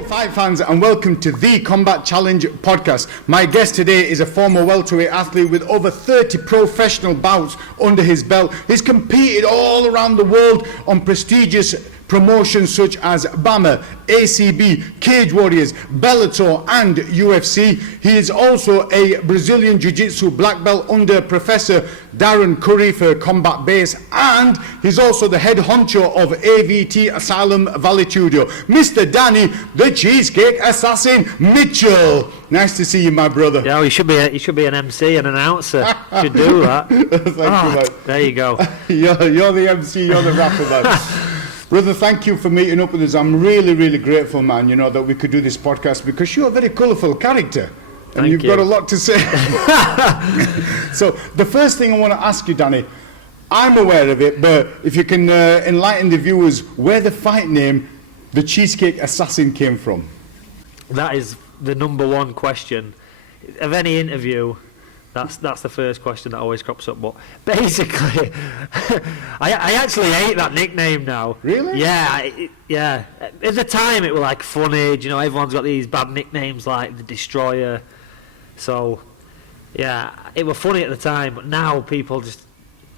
Hello fight fans and welcome to the Combat Challenge podcast. My guest today is a former welterweight athlete with over 30 professional bouts under his belt. He's competed all around the world on prestigious promotions such as BAMMA, ACB, Cage Warriors, Bellator and UFC. He is also a Brazilian Jiu-Jitsu black belt under Professor Darren Curry for Combat Base, and he's also the head honcho of AVT Asylum Vale Tudo. Mr. Danny, the Cheesecake Assassin Mitchell. Nice to see you, my brother. Yeah, you should be an MC and an announcer. Should do that. Thank you, man. There you go. You're the MC, you're the rapper, man. Brother, thank you for meeting up with us. I'm really, really grateful, man, you know, that we could do this podcast because you're a very colourful character. And you've got a lot to say. So the first thing I want to ask you, Danny, I'm aware of it, but if you can enlighten the viewers where the fight name, the Cheesecake Assassin, came from. That is the number one question of any interview. That's the first question that always crops up. But basically, I actually hate that nickname now. Really? Yeah. At the time, it was like funny. You know, everyone's got these bad nicknames like the Destroyer. So, yeah, it was funny at the time. But now people just,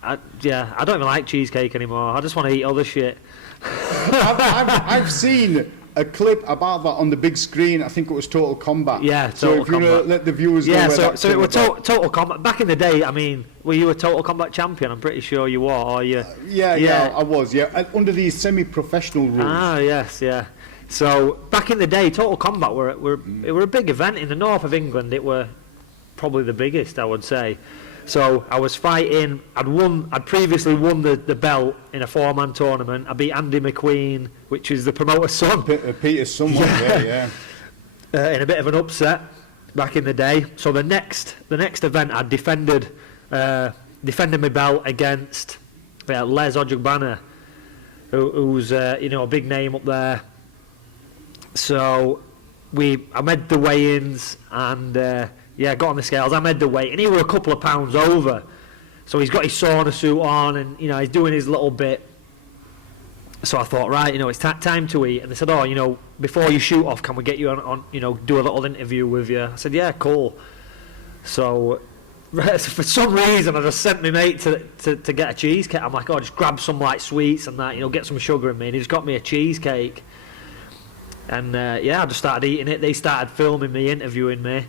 I don't even like cheesecake anymore. I just want to eat other shit. I've seen a clip about that on the big screen. I think it was Total Combat. Yeah, so if you let the viewers know where that so it was Total Combat back in the day. I mean, were you a Total Combat champion? I'm pretty sure you were. Or you? Yeah, I was. Yeah, under these semi-professional rules. Ah, yes, yeah. So back in the day, Total Combat were a big event in the north of England. It were probably the biggest, I would say. So I was fighting. I'd previously won the belt in a 4-man tournament. I beat Andy McQueen, which is the promoter's son. Peter's son, yeah. In a bit of an upset back in the day. So the next event, I defended my belt against Les Ojugbana, who's a big name up there. So I made the weigh-ins and. Got on the scales. I made the weight, and he were a couple of pounds over. So he's got his sauna suit on, and he's doing his little bit. So I thought, right, it's time to eat. And they said, before you shoot off, can we get you on do a little interview with you? I said, yeah, cool. So for some reason, I just sent my mate to get a cheesecake. I'm like, just grab some like sweets and that, get some sugar in me. And he just got me a cheesecake. And I just started eating it. They started filming me, interviewing me.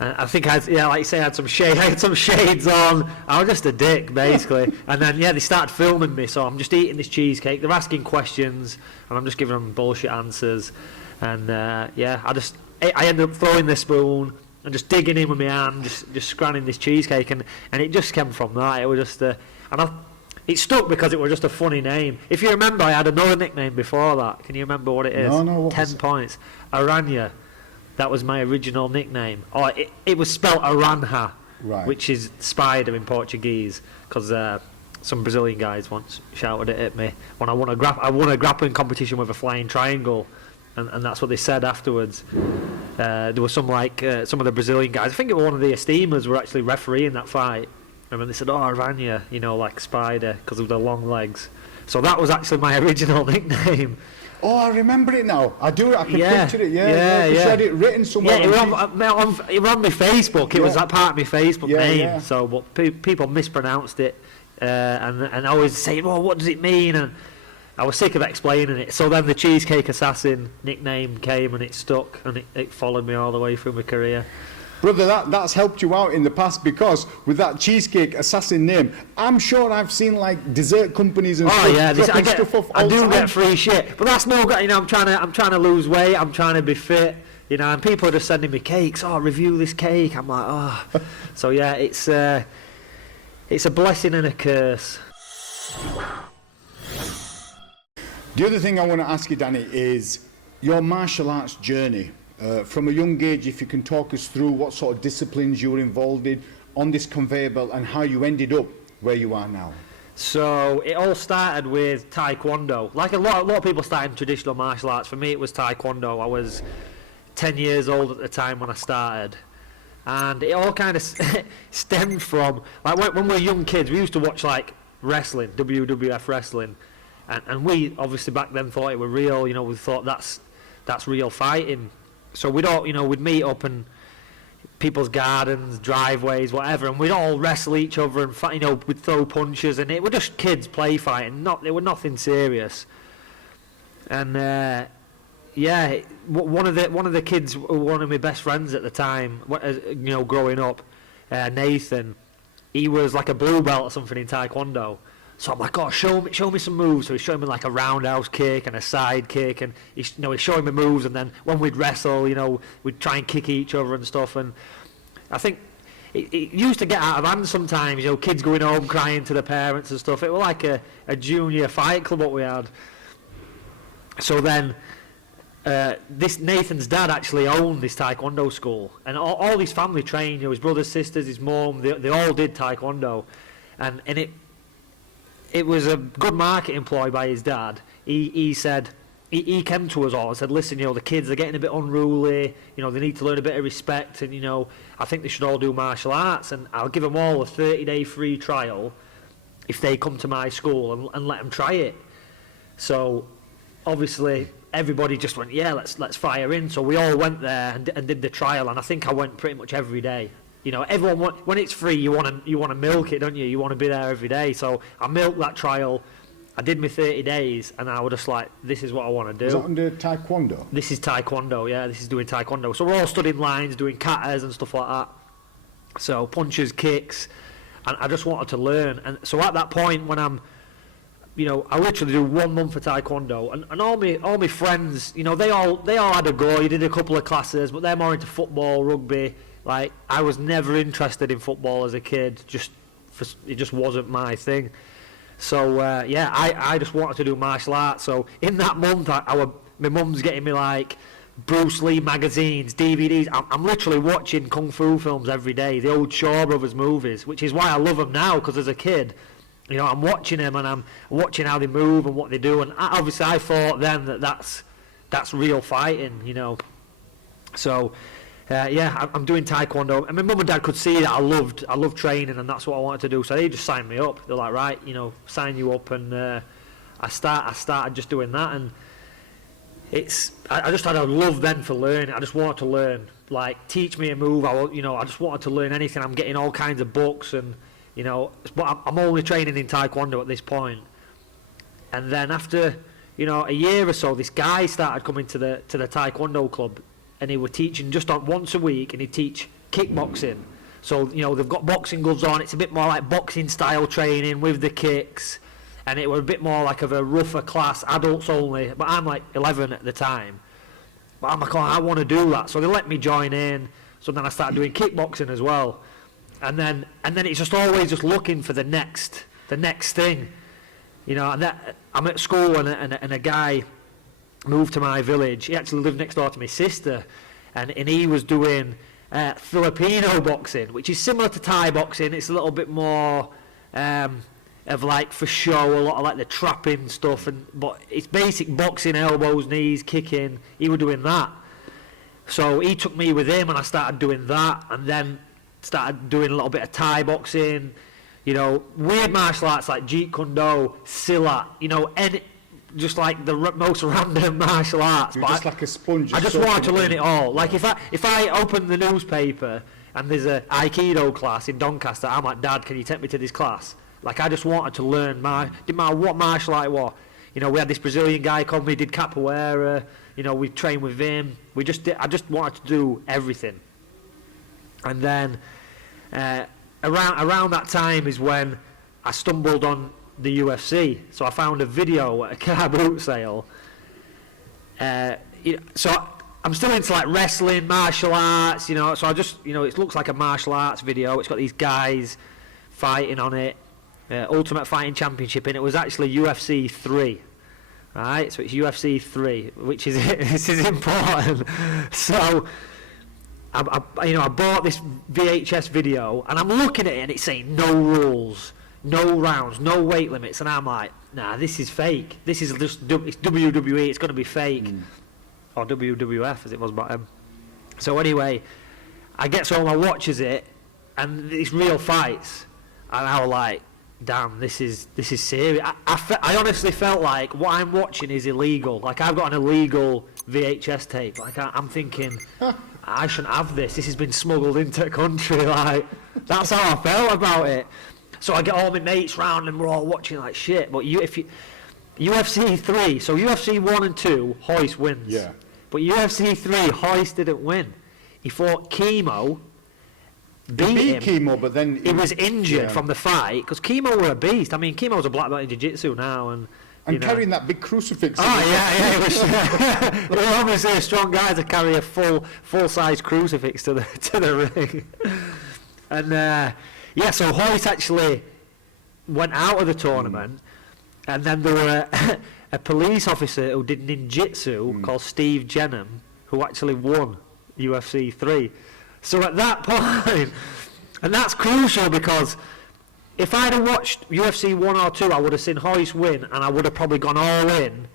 I think like you say, I had some shades on. I was just a dick, basically. And then, they started filming me, so I'm just eating this cheesecake. They're asking questions, and I'm just giving them bullshit answers. And, I ended up throwing the spoon and just digging in with my hand, just scranning this cheesecake. And it just came from that. It was just it stuck because it was just a funny name. If you remember, I had another nickname before that. Can you remember what it is? No. 10 points. Aranya. That was my original nickname. It was spelled Aranha, right, which is spider in Portuguese, because some Brazilian guys once shouted it at me when I won a grappling competition with a flying triangle, and that's what they said afterwards. There was some of the Brazilian guys, I think it was one of the Esteemers, were actually refereeing that fight, and then they said, Aranya, like spider, because of the long legs. So that was actually my original nickname. Oh, I remember it now. I can picture it. Yeah. You had it written somewhere. Yeah, it was on my Facebook. It was that part of my Facebook name. Yeah. So, but people mispronounced it, and always saying, "Oh, what does it mean?" And I was sick of explaining it. So then the Cheesecake Assassin nickname came, and it stuck, and it followed me all the way through my career. Brother, that's helped you out in the past, because with that Cheesecake Assassin name, I'm sure I've seen like dessert companies and stuff. I do get free shit, but that's no. I'm trying to lose weight. I'm trying to be fit. And people are just sending me cakes. Review this cake. I'm like, So yeah, it's a blessing and a curse. The other thing I want to ask you, Danny, is your martial arts journey. From a young age, if you can talk us through what sort of disciplines you were involved in on this conveyor belt and how you ended up where you are now. So it all started with Taekwondo. Like a lot of people start in traditional martial arts. For me, it was Taekwondo. I was 10 years old at the time when I started. And it all kind of stemmed from, like when we were young kids, we used to watch like wrestling, WWF wrestling. And we obviously back then thought it were real. We thought that's that's real fighting. So we'd all, we'd meet up in people's gardens, driveways, whatever, and we'd all wrestle each other and fight, we'd throw punches, and it were just kids play fighting. They were nothing serious. And one of the kids, one of my best friends at the time, growing up, Nathan, he was like a blue belt or something in Taekwondo. So I'm like, oh, show me some moves. So he's showing me like a roundhouse kick and a side kick, and he's showing me moves. And then when we'd wrestle, we'd try and kick each other and stuff. And I think it used to get out of hand sometimes. Kids going home crying to their parents and stuff. It was like a junior fight club what we had. So then, this Nathan's dad actually owned this Taekwondo school, and all his family trained. His brothers, sisters, his mum, they all did Taekwondo, and it was a good marketing ploy by his dad. He said, he came to us all and said, listen, the kids are getting a bit unruly, they need to learn a bit of respect, and I think they should all do martial arts, and I'll give them all a 30-day free trial if they come to my school and let them try it. So obviously everybody just went, yeah, let's fire in. So we all went there and did the trial, and I think I went pretty much every day. Everyone when it's free, you want to milk it, don't you? You want to be there every day. So I milked that trial. I did my 30 days, and I was just like, this is what I want to do. Is that under Taekwondo? This is Taekwondo, yeah. This is doing Taekwondo. So we're all stood in lines doing katas and stuff like that. So punches, kicks, and I just wanted to learn. And so at that point, when I'm, I literally do 1 month of Taekwondo, and all my friends, they all had a go. You did a couple of classes, but they're more into football, rugby. Like, I was never interested in football as a kid. It just wasn't my thing. So I just wanted to do martial arts. So in that month, my mum's getting me like Bruce Lee magazines, DVDs. I'm literally watching kung fu films every day, the old Shaw Brothers movies, which is why I love them now, because as a kid, I'm watching them and I'm watching how they move and what they do. And obviously I thought then that's real fighting, So I'm doing Taekwondo, and my mum and dad could see that I loved training, and that's what I wanted to do. So they just signed me up. They're like, right, sign you up, and I started just doing that, and I just had a love then for learning. I just wanted to learn, like, teach me a move. I just wanted to learn anything. I'm getting all kinds of books, and but I'm only training in Taekwondo at this point. And then after a year or so, this guy started coming to the Taekwondo club. And he would teaching just on once a week, and he'd teach kickboxing. So they've got boxing gloves on. It's a bit more like boxing style training with the kicks, and it was a bit more like of a rougher class, adults only. But I'm like 11 at the time. But I'm like, oh, I want to do that. So they let me join in. So then I started doing kickboxing as well, and then it's just always just looking for the next thing, And that I'm at school, and a guy moved to my village. He actually lived next door to my sister, and he was doing Filipino boxing, which is similar to Thai boxing. It's a little bit more of like for show, a lot of like the trapping stuff, but it's basic boxing, elbows, knees, kicking. He was doing that, so he took me with him, and I started doing that, and then started doing a little bit of Thai boxing, weird martial arts like Jeet Kune Do, Silat, just like the most random martial arts. You're just like a sponge. I just wanted to learn it all. Like if I open the newspaper and there's a Aikido class in Doncaster, I'm like, Dad, can you take me to this class? Like, I just wanted to learn. Didn't matter what martial art it was. We had this Brazilian guy come. We did capoeira. We trained with him. I just wanted to do everything. And then around that time is when I stumbled on the UFC. So I found a video at a carboot sale. So I'm still into like wrestling, martial arts, so I just, it looks like a martial arts video. It's got these guys fighting on it, Ultimate Fighting Championship, and it was actually UFC 3. Right, so it's UFC 3, which is this is important. So I bought this VHS video, and I'm looking at it, and it's saying no rules, no rounds, no weight limits, and I'm like, nah, this is fake. This is just it's WWE. It's going to be fake, or WWF as it was back then. So anyway, I get home, I watches it, and it's real fights, and I was like, damn, this is serious. I honestly felt like what I'm watching is illegal. Like, I've got an illegal VHS tape. Like, I'm thinking, I shouldn't have this. This has been smuggled into the country. Like, that's how I felt about it. So I get all my mates round and we're all watching like shit. But UFC 3, so UFC 1 and 2, Hoist wins. Yeah. But UFC 3, Hoist didn't win. He fought Chemo, beat him. Chemo, but then he was injured from the fight, because Chemo were a beast. I mean, Chemo's a black belt in jiu-jitsu now, and carrying that big crucifix. Oh yeah, it was. They were obviously a strong guy to carry a full-size crucifix to the ring. And so Hoist actually went out of the tournament, and then there were a police officer who did ninjutsu called Steve Jenham, who actually won UFC 3. So at that point, and that's crucial, because if I'd have watched UFC 1 or 2, I would have seen Hoist win, and I would have probably gone all in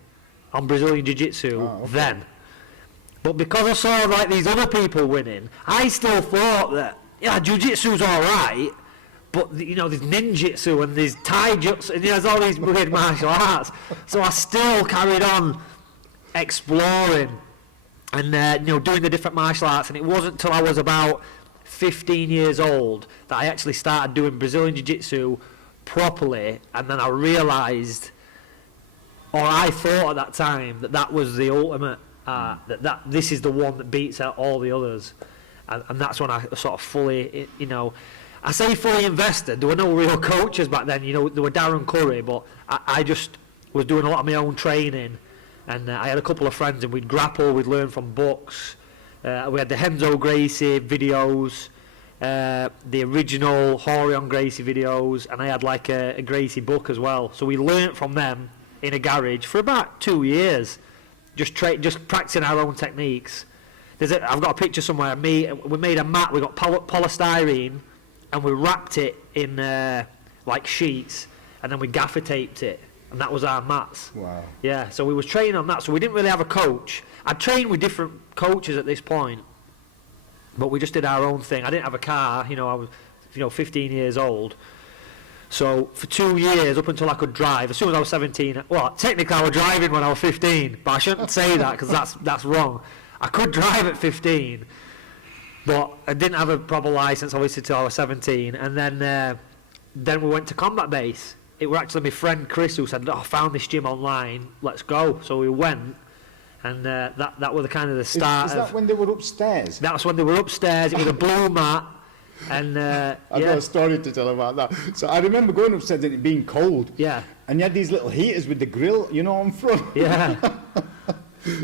on Brazilian Jiu-Jitsu then. But because I saw like these other people winning, I still thought that, Jiu-Jitsu's alright, but there's ninjutsu and there's taijutsu, and there's all these weird martial arts. So I still carried on exploring and doing the different martial arts, and it wasn't until I was about 15 years old that I actually started doing Brazilian Jiu-Jitsu properly, and then I realised, or I thought at that time, that was the ultimate, that this is the one that beats out all the others, and that's when I sort of fully, I say fully invested. There were no real coaches back then, there were Darren Curry, but I just was doing a lot of my own training. And I had a couple of friends, and we'd grapple, we'd learn from books. We had the Henzo Gracie videos, the original Horion Gracie videos, and I had like a Gracie book as well. So we learnt from them in a garage for about 2 years, just practicing our own techniques. I've got a picture somewhere of me. We made a mat, we got polystyrene, and we wrapped it in like sheets, and then we gaffer taped it. And that was our mats. Wow. Yeah, so we was training on that. So we didn't really have a coach. I'd trained with different coaches at this point, but we just did our own thing. I didn't have a car. I was, 15 years old. So for 2 years, up until I could drive, as soon as I was 17, well, technically I was driving when I was 15, but I shouldn't say that, because that's wrong. I could drive at 15, but I didn't have a proper license, obviously, till I was 17. And then we went to combat base. It was actually my friend Chris who said, I found this gym online, let's go. So we went, and that was the kind of the start. Is that when they were upstairs? That's when they were upstairs. It was a blue mat. And I've got a story to tell about that. So I remember going upstairs and it being cold. Yeah. And you had these little heaters with the grill, on front. Yeah.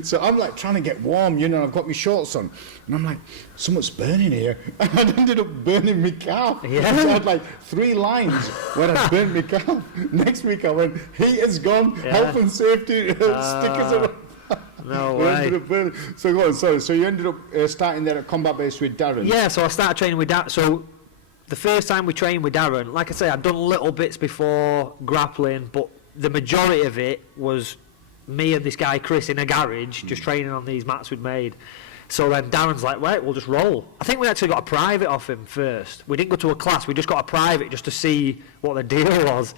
So I'm like trying to get warm, I've got my shorts on, and I'm like, something's burning here. And I ended up burning my calf. Yeah. So I had like 3 lines where I burnt my calf. Next week I went, heater's gone, health and safety stickers are. No way. So go on, sorry. So you ended up starting there at combat base with Darren. Yeah, so I started training with Darren. So the first time we trained with Darren, like I say, I'd done little bits before grappling, but the majority of it was me and this guy Chris in a garage just training on these mats we'd made. So then Darren's like, wait, we'll just roll. I think we actually got a private off him first. We didn't go to a class, we just got a private just to see what the deal was.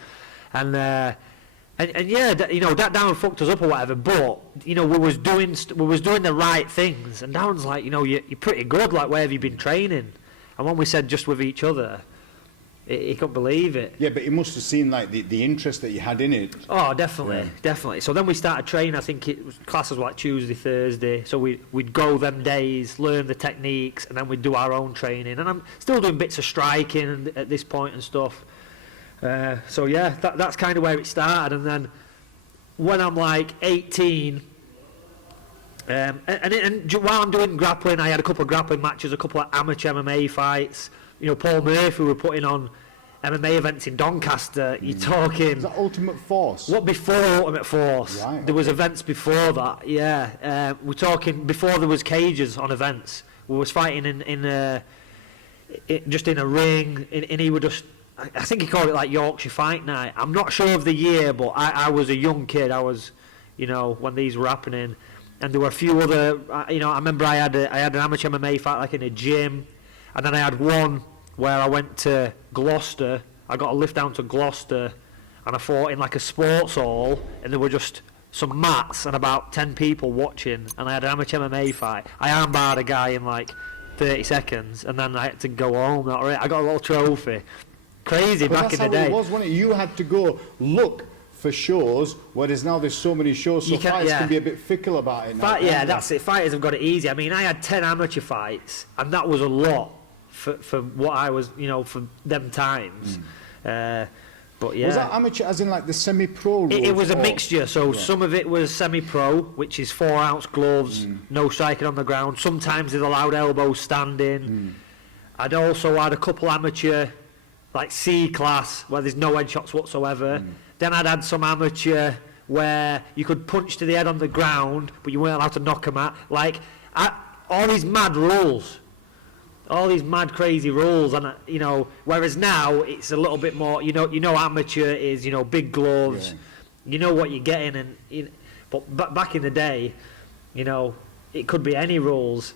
And yeah, that Darren fucked us up or whatever, but we was doing the right things. And Darren's like, you're pretty good, like, where have you been training? And when we said just with each other, he couldn't believe it. Yeah, but he must have seen like the interest that you had in it. Oh, definitely. So then we started training. I think classes were like Tuesday, Thursday. So we'd go them days, learn the techniques, and then we'd do our own training. And I'm still doing bits of striking at this point and stuff. So yeah, that's kind of where it started. And then when I'm like 18, and while I'm doing grappling, I had a couple of grappling matches, a couple of amateur MMA fights. Paul Murphy were putting on MMA events in Doncaster. You're talking... Was that Ultimate Force? What, before Ultimate Force? Right, there was events before that, yeah. We're talking before there was cages on events. We was fighting just in a ring, and he would just... I think he called it like Yorkshire Fight Night. I'm not sure of the year, but I was a young kid. I was, when these were happening. And there were a few other... I remember I had an amateur MMA fight like in a gym. And then I had one where I went to Gloucester I got a lift down to Gloucester, and I fought in like a sports hall, and there were just some mats and about 10 people watching, and I had an amateur MMA fight. I armbarred a guy in like 30 seconds, and then I had to go home. I got a little trophy. Crazy back in the day. That's how it was, wasn't it? You had to go look for shows, whereas now there's so many shows, so fighters can be a bit fickle about it now. That's it. Fighters have got it easy. I mean, I had 10 amateur fights, and that was a lot for what I was, for them times. But yeah. Was that amateur as in like the semi-pro rules? It was a mixture, so some of it was semi-pro, which is 4-ounce gloves, no striking on the ground. Sometimes they'd allowed elbows standing. I'd also had a couple amateur, like C class, where there's no headshots whatsoever. Then I'd had some amateur where you could punch to the head on the ground, but you weren't allowed to knock them out. Like, all these mad rules. All these mad, crazy rules, and whereas now it's a little bit more. Amateur is big gloves, you know what you're getting, and but back in the day, it could be any rules.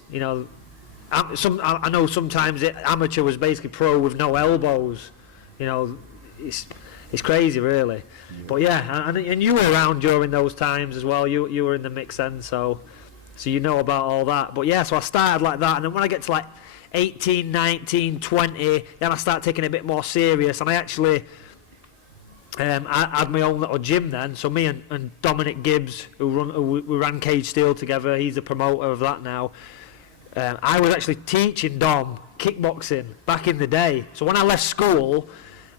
I know sometimes amateur was basically pro with no elbows. It's crazy, really. But yeah, and you were around during those times as well. You were in the mix then, so you know about all that. But yeah, so I started like that, and then when I get to like 18, 19, 20, then I start taking it a bit more serious, and I actually I had my own little gym then. So me and Dominic Gibbs, who ran Cage Steel together, he's the promoter of that now. I was actually teaching Dom kickboxing back in the day. So when I left school,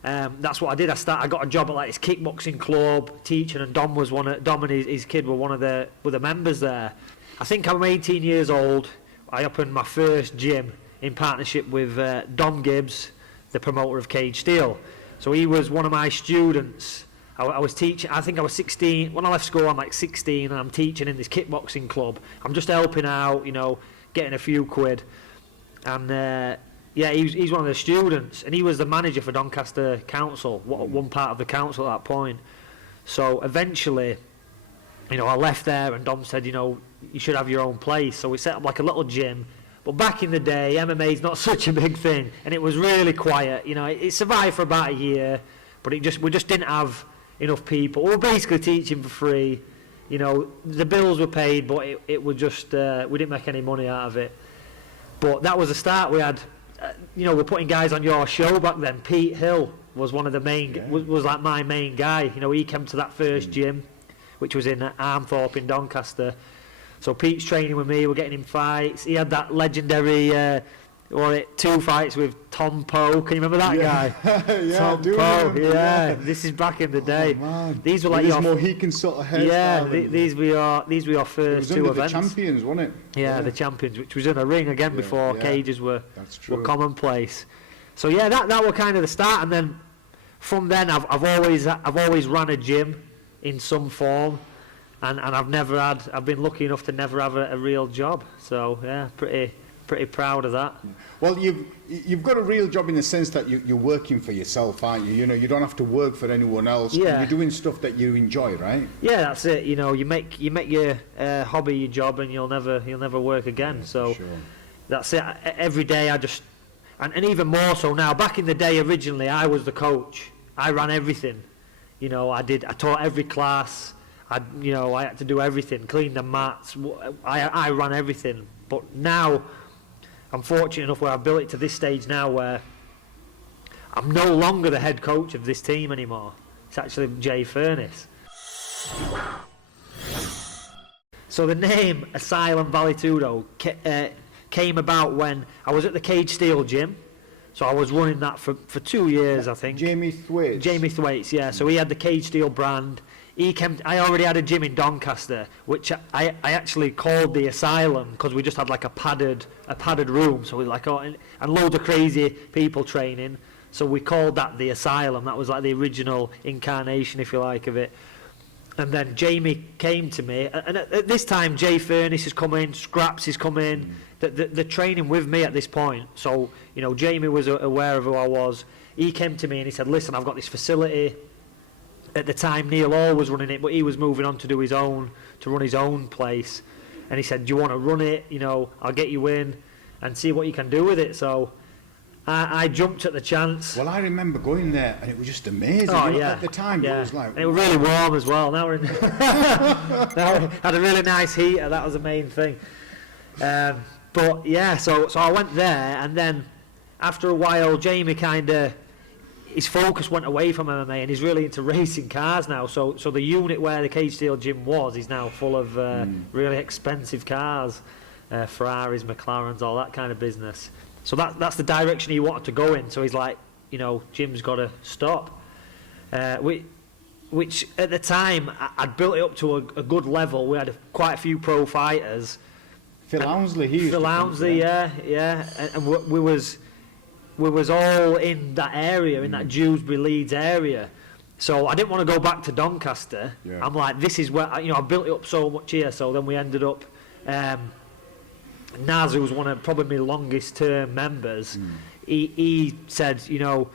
that's what I did. I got a job at like this kickboxing club teaching, and Dom and his kid were one of the members there. I think I'm 18 years old. I opened my first gym in partnership with Dom Gibbs, the promoter of Cage Steel. So he was one of my students. I was teaching, I think I was 16. When I left school, I'm like 16, and I'm teaching in this kickboxing club. I'm just helping out, getting a few quid. And he's one of the students, and he was the manager for Doncaster Council, one part of the council at that point. So eventually, I left there, and Dom said, you should have your own place. So we set up like a little gym. But back in the day, MMA is not such a big thing, and it was really quiet. It survived for about a year, but we just didn't have enough people. We were basically teaching for free. The bills were paid, but it was just we didn't make any money out of it. But that was the start. We had, we're putting guys on your show back then. Pete Hill was one of the main, was like my main guy. He came to that first gym, which was in Armthorpe in Doncaster. So Pete's training with me, we're getting him fights. He had that legendary 2 fights with Tom Poe. Can you remember that guy? Tom Poe. Yeah, this is back in the day. These were like your Mohican sort of hairstyle. Yeah, these were your first 2 events. The champions, wasn't it? Yeah, the champions, which was in a ring again before cages were commonplace. So yeah, that were kind of the start, and then from then I've always run a gym in some form. And I've been lucky enough to never have a real job. So yeah, pretty proud of that. Well, you've got a real job in the sense that you're working for yourself, aren't you? You don't have to work for anyone else. Yeah. You're doing stuff that you enjoy, right? Yeah, that's it. You make your hobby your job, and you'll never work again. Yeah, so sure. That's it. Every day I just, and even more so now. Back in the day, originally I was the coach. I ran everything. I taught every class. I had to do everything, clean the mats. I ran everything. But now, I'm fortunate enough where I've built it to this stage now where I'm no longer the head coach of this team anymore. It's actually Jay Furness. So the name Asylum Vale Tudo came about when I was at the Cage Steel gym. So I was running that for 2 years, I think. Jamie Thwaites, yeah. So he had the Cage Steel brand. I already had a gym in Doncaster, which I actually called the Asylum because we just had like a padded room. So we and loads of crazy people training. So we called that the Asylum. That was like the original incarnation, if you like, of it. And then Jamie came to me, and at this time Jay Furness has come in, Scraps has come in. The training with me at this point. So Jamie was aware of who I was. He came to me and he said, "Listen, I've got this facility." At the time, Neil Orr was running it, but he was moving on to run his own place. And he said, "Do you want to run it? I'll get you in and see what you can do with it." So I jumped at the chance. Well, I remember going there, and it was just amazing. Oh, You know, yeah. At the time, Yeah. it was like... And it was really warm as well. Now we're in now we had a really nice heater, that was the main thing. But yeah, so I went there, and then after a while, Jamie his focus went away from MMA, and he's really into racing cars now. So the unit where the Cage Steel gym was is now full of really expensive cars, Ferraris, McLarens, all that kind of business. So that's the direction he wanted to go in. So he's like, you know, gym's got to stop. Which at the time I'd built it up to a good level. We had quite a few pro fighters. Phil Ownsley, yeah. And we was all in that area, in that Dewsbury, Leeds area. So I didn't want to go back to Doncaster. Yeah. I'm like, this is where, I built it up so much here. So then we ended up, Naz, who was one of probably my longest term members, he said, you know,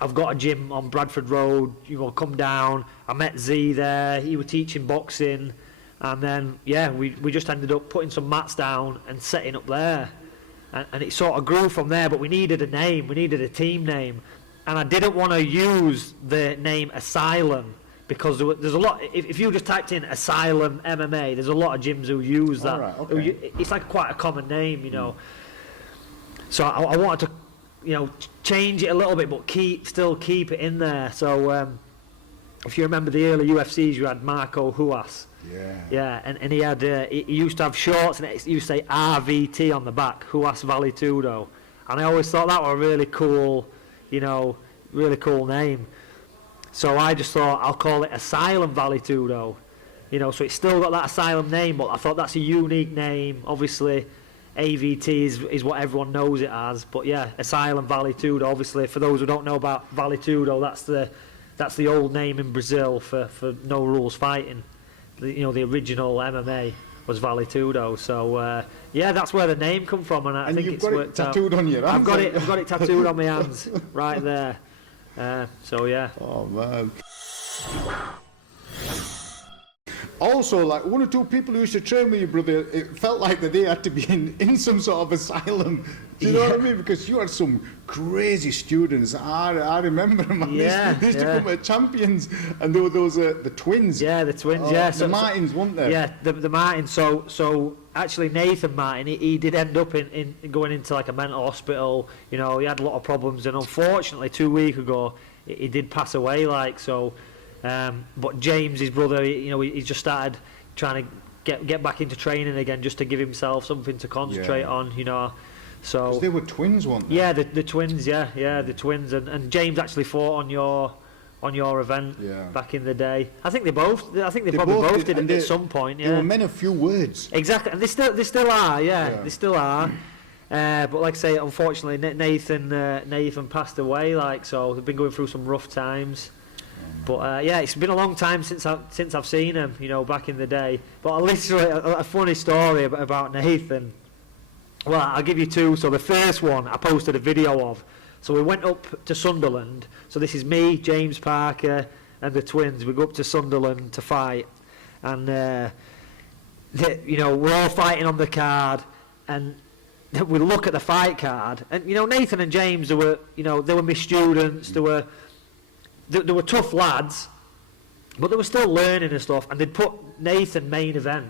I've got a gym on Bradford Road, you know, come down. I met Z there, he was teaching boxing, and then, yeah, we just ended up putting some mats down and setting up there. And it sort of grew from there, but we needed a name, we needed a team name. And I didn't want to use the name Asylum, because there's a lot, if you just typed in Asylum MMA, there's a lot of gyms who use that. Right, okay. It's like quite a common name, you know. So I wanted to, you know, change it a little bit, but still keep it in there. So if you remember the early UFCs, you had Marco Huas. Yeah, and he had he used to have shorts, and it used to say RVT on the back, Huas Vale Tudo. And I always thought that was a really cool, you know, really cool name. So I just thought I'll call it Asylum Vale Tudo. You know, so it's still got that Asylum name, but I thought that's a unique name. Obviously, AVT is what everyone knows it as. But yeah, Asylum Vale Tudo. Obviously, for those who don't know about Vale Tudo, that's the old name in Brazil for no rules fighting. You know, the original MMA was Vale Tudo. So yeah, that's where the name come from, and I think it's worked out. Tattooed on your hands. I've got it tattooed on my hands right there. So yeah. Oh man. Also, like one or two people who used to train with you, brother, it felt like that they had to be in some sort of asylum. Do you know what I mean? Because you had some crazy students. I remember them. Yeah, they used to come at champions, and there were those the twins. Yeah, the twins. Yeah, the Martins, weren't there? Yeah, the Martins. So actually, Nathan Martin, he did end up in going into like a mental hospital. You know, he had a lot of problems, and unfortunately, 2 weeks ago, he did pass away. Like so. But James, his brother, you know, he just started trying to get back into training again, just to give himself something to concentrate on, you know. So 'cause they were twins, weren't they? Yeah, the twins. Yeah, the twins, and James actually fought on your event back in the day. I think they probably both did it at some point. Yeah, they were men of few words. Exactly, and they still are. Yeah. They still are. But like I say, unfortunately, Nathan passed away. Like so, they've been going through some rough times. But yeah, it's been a long time since I've seen him, you know, back in the day. But literally, a funny story about Nathan. Well, I'll give you two. So the first one I posted a video of. So we went up to Sunderland. So this is me, James Parker, and the twins. We go up to Sunderland to fight, and you know, we're all fighting on the card, and we look at the fight card, and you know, Nathan and James, they were my students. They were tough lads, but they were still learning and stuff, and they'd put Nathan main event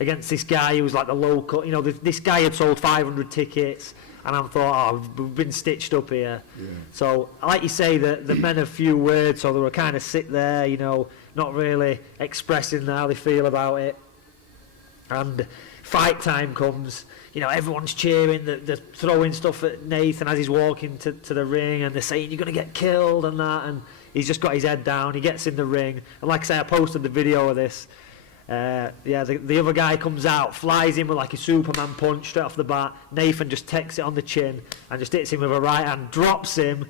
against this guy who was like the local, you know, this guy had sold 500 tickets, and I thought, oh, we've been stitched up here. Yeah. So, like you say, the men of few words, so they were kind of sit there, you know, not really expressing how they feel about it. And fight time comes, you know, everyone's cheering, they're throwing stuff at Nathan as he's walking to the ring, and they're saying, you're going to get killed and that, and he's just got his head down, he gets in the ring, and like I say, I posted the video of this. The other guy comes out, flies in with like a Superman punch straight off the bat. Nathan just takes it on the chin and just hits him with a right hand, drops him,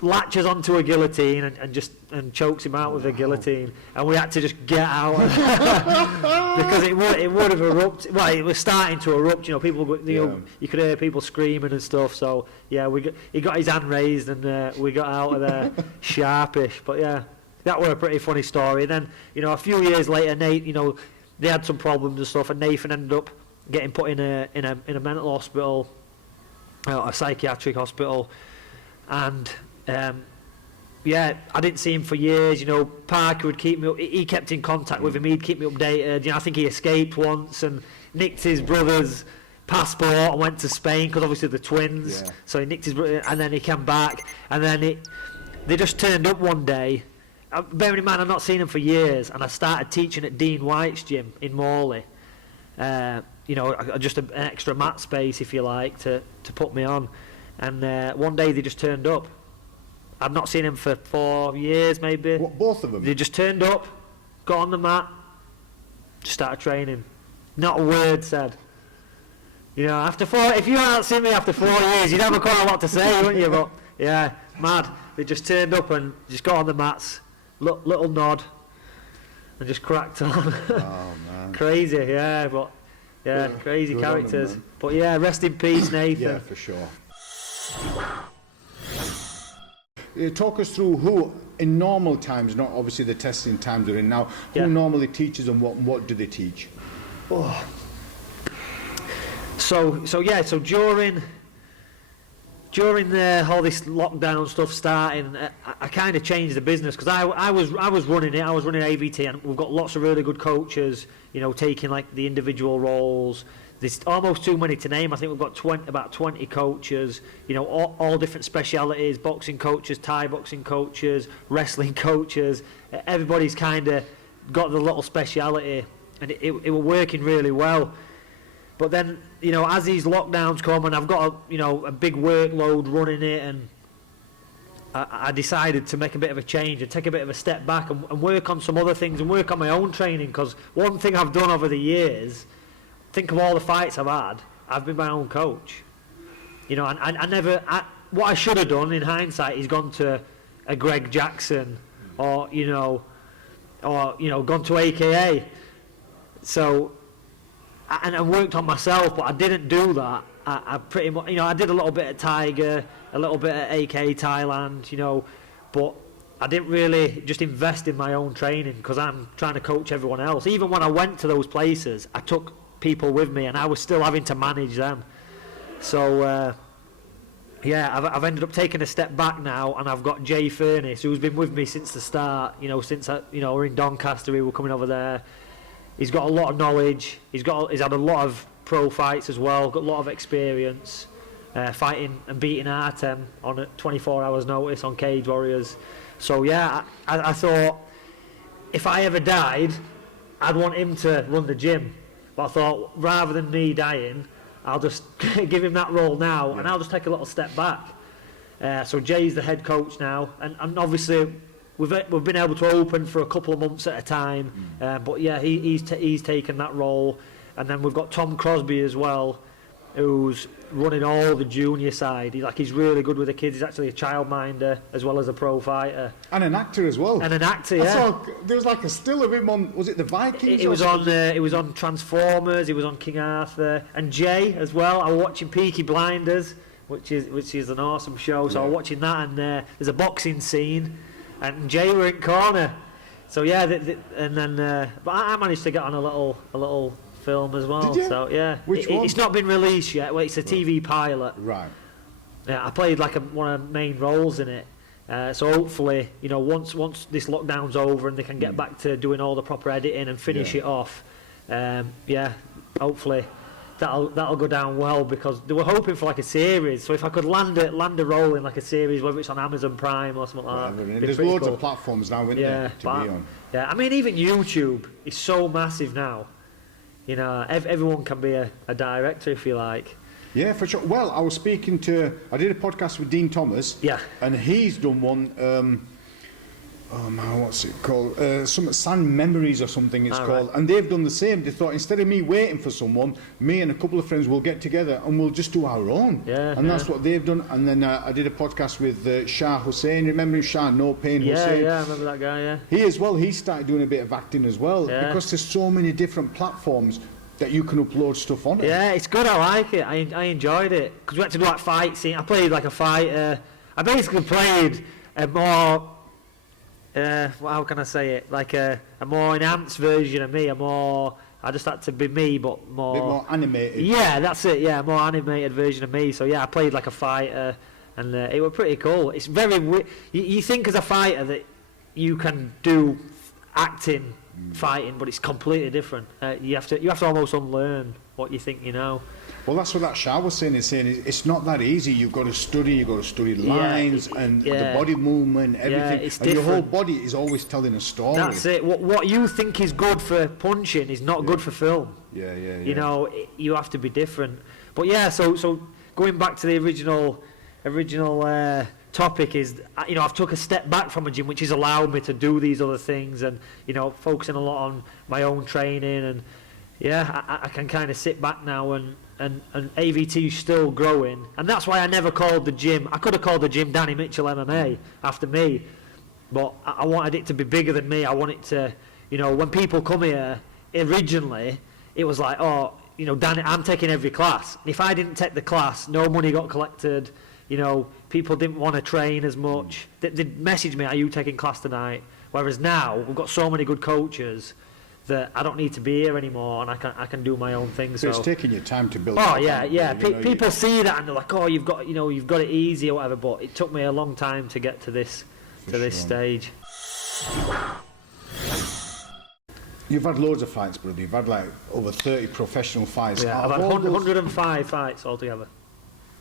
latches onto a guillotine and chokes him out with a guillotine, and we had to just get out because it would have erupted. Well, it was starting to erupt. You know, people, you could hear people screaming and stuff. So yeah, he got his hand raised, and we got out of there sharpish. But yeah, that was a pretty funny story. And then, you know, a few years later, Nate, you know, they had some problems and stuff, and Nathan ended up getting put in a mental hospital. a psychiatric hospital, and yeah, I didn't see him for years. You know, Parker would keep me. He kept in contact with him. He'd keep me updated. You know, I think he escaped once and nicked his brother's passport and went to Spain because obviously the twins. Yeah. So he nicked his brother, and then he came back, and then they just turned up one day. Bearing in mind, I've not seen him for years, and I started teaching at Dean White's gym in Morley. You know, just an extra mat space, if you like, to put me on. And one day they just turned up. I've not seen him for 4 years, maybe. What, both of them? They just turned up, got on the mat, just started training. Not a word said. You know, if you hadn't seen me after 4 years, you'd have quite a lot to say, wouldn't you? But yeah, mad. They just turned up and just got on the mats, little nod, and just cracked on. Oh man. Crazy, yeah, but yeah, crazy good on them, characters. man. But yeah, rest in peace, Nathan. Yeah, for sure. Talk us through who, in normal times, not obviously the testing times we're in now, who normally teaches and what do they teach? Oh. So during all this lockdown stuff starting, I kind of changed the business because I was running it. I was running AVT, and we've got lots of really good coaches, you know, taking like the individual roles. There's almost too many to name. I think we've got about 20 coaches, you know, all different specialities: boxing coaches, Thai boxing coaches, wrestling coaches. Everybody's kind of got the little speciality, and it was working really well. But then, you know, as these lockdowns come, and I've got a big workload running it, and I decided to make a bit of a change and take a bit of a step back and work on some other things and work on my own training. Because one thing I've done over the years, think of all the fights I've had, I've been my own coach. You know, and what I should have done in hindsight is gone to a Greg Jackson or gone to AKA. So, and I worked on myself, but I didn't do that. I pretty much, I did a little bit at Tiger, a little bit at AK Thailand, but I didn't really just invest in my own training because I'm trying to coach everyone else. Even when I went to those places, I took people with me and I was still having to manage them. So, I've ended up taking a step back now, and I've got Jay Furness, who's been with me since the start, since we're in Doncaster, we were coming over there. He's got a lot of knowledge. He's had a lot of pro fights as well. Got a lot of experience fighting and beating Artem on a 24 hours notice on Cage Warriors. So yeah, I thought if I ever died, I'd want him to run the gym. But I thought rather than me dying, I'll just give him that role now, and I'll just take a little step back. So Jay's the head coach now, and obviously. We've been able to open for a couple of months at a time, but yeah, he's taken that role, and then we've got Tom Crosby as well, who's running all the junior side. He's really good with the kids. He's actually a childminder as well as a pro fighter and an actor as well. And an actor, I saw there was like a still of him on. Was it the Vikings? It was on Transformers. It was on King Arthur, and Jay as well. I was watching Peaky Blinders, which is an awesome show. So I was watching that, and there's a boxing scene. And Jay were in corner, so yeah, and then but I managed to get on a little film as well. Did you? So yeah, Which one? It's not been released yet. Well, it's a TV pilot. Right. Yeah, I played like one of the main roles in it. So hopefully, once this lockdown's over and they can get back to doing all the proper editing and finish it off, hopefully. That'll go down well, because they were hoping for like a series. So if I could land a role in like a series, whether it's on Amazon Prime or something like that. There's loads of platforms now, isn't there, to be on? Yeah, I mean, even YouTube is so massive now. Everyone can be a director if you like. Yeah, for sure. Well, I did a podcast with Dean Thomas. Yeah. And he's done one. Oh man, what's it called? Some Sand Memories or something it's called. Right. And they've done the same. They thought instead of me waiting for someone, me and a couple of friends will get together and we'll just do our own. Yeah. And that's what they've done. And then I did a podcast with Shah Hussain. Remember Shah No Pain Hussain? Yeah, I remember that guy. Yeah. He as well. He started doing a bit of acting as well, because there's so many different platforms that you can upload stuff on. Yeah, it's good. I like it. I enjoyed it because we had to do like fight scene. I played like a fighter. I basically played a more. How can I say it? Like a more enhanced version of me, a more I just had to be me, but more... A bit more animated. Yeah, that's it, yeah, more animated version of me. So yeah, I played like a fighter, and it was pretty cool. It's very... You think as a fighter that you can do acting, fighting, but it's completely different. You have to almost unlearn what you think you know. Well, that's what that Shah was saying. He's saying it's not that easy. You've got to study lines and the body movement, everything. It's and different. your whole body is always telling a story. That's it. What you think is good for punching is not good for film. Yeah. You know, you have to be different. But yeah, so going back to the original topic is, you know, I've took a step back from a gym, which has allowed me to do these other things, and you know, focusing a lot on my own training, and yeah, I can kind of sit back now, and AVT is still growing, and that's why I never called the gym. I could have called the gym Danny Mitchell MMA after me, but I wanted it to be bigger than me. I want it to, you know, when people come here, originally it was like, oh, you know, Danny, I'm taking every class. And if I didn't take the class, no money got collected. You know, people didn't want to train as much. They'd message me, are you taking class tonight? Whereas now we've got so many good coaches that I don't need to be here anymore, and I can do my own thing. So it's taking your time to build. Oh yeah. People see that and they're like, oh, you've got it easy or whatever. But it took me a long time to get to this stage. You've had loads of fights, brother. You've had like over 30 professional fights. Yeah, I've had 105 fights altogether.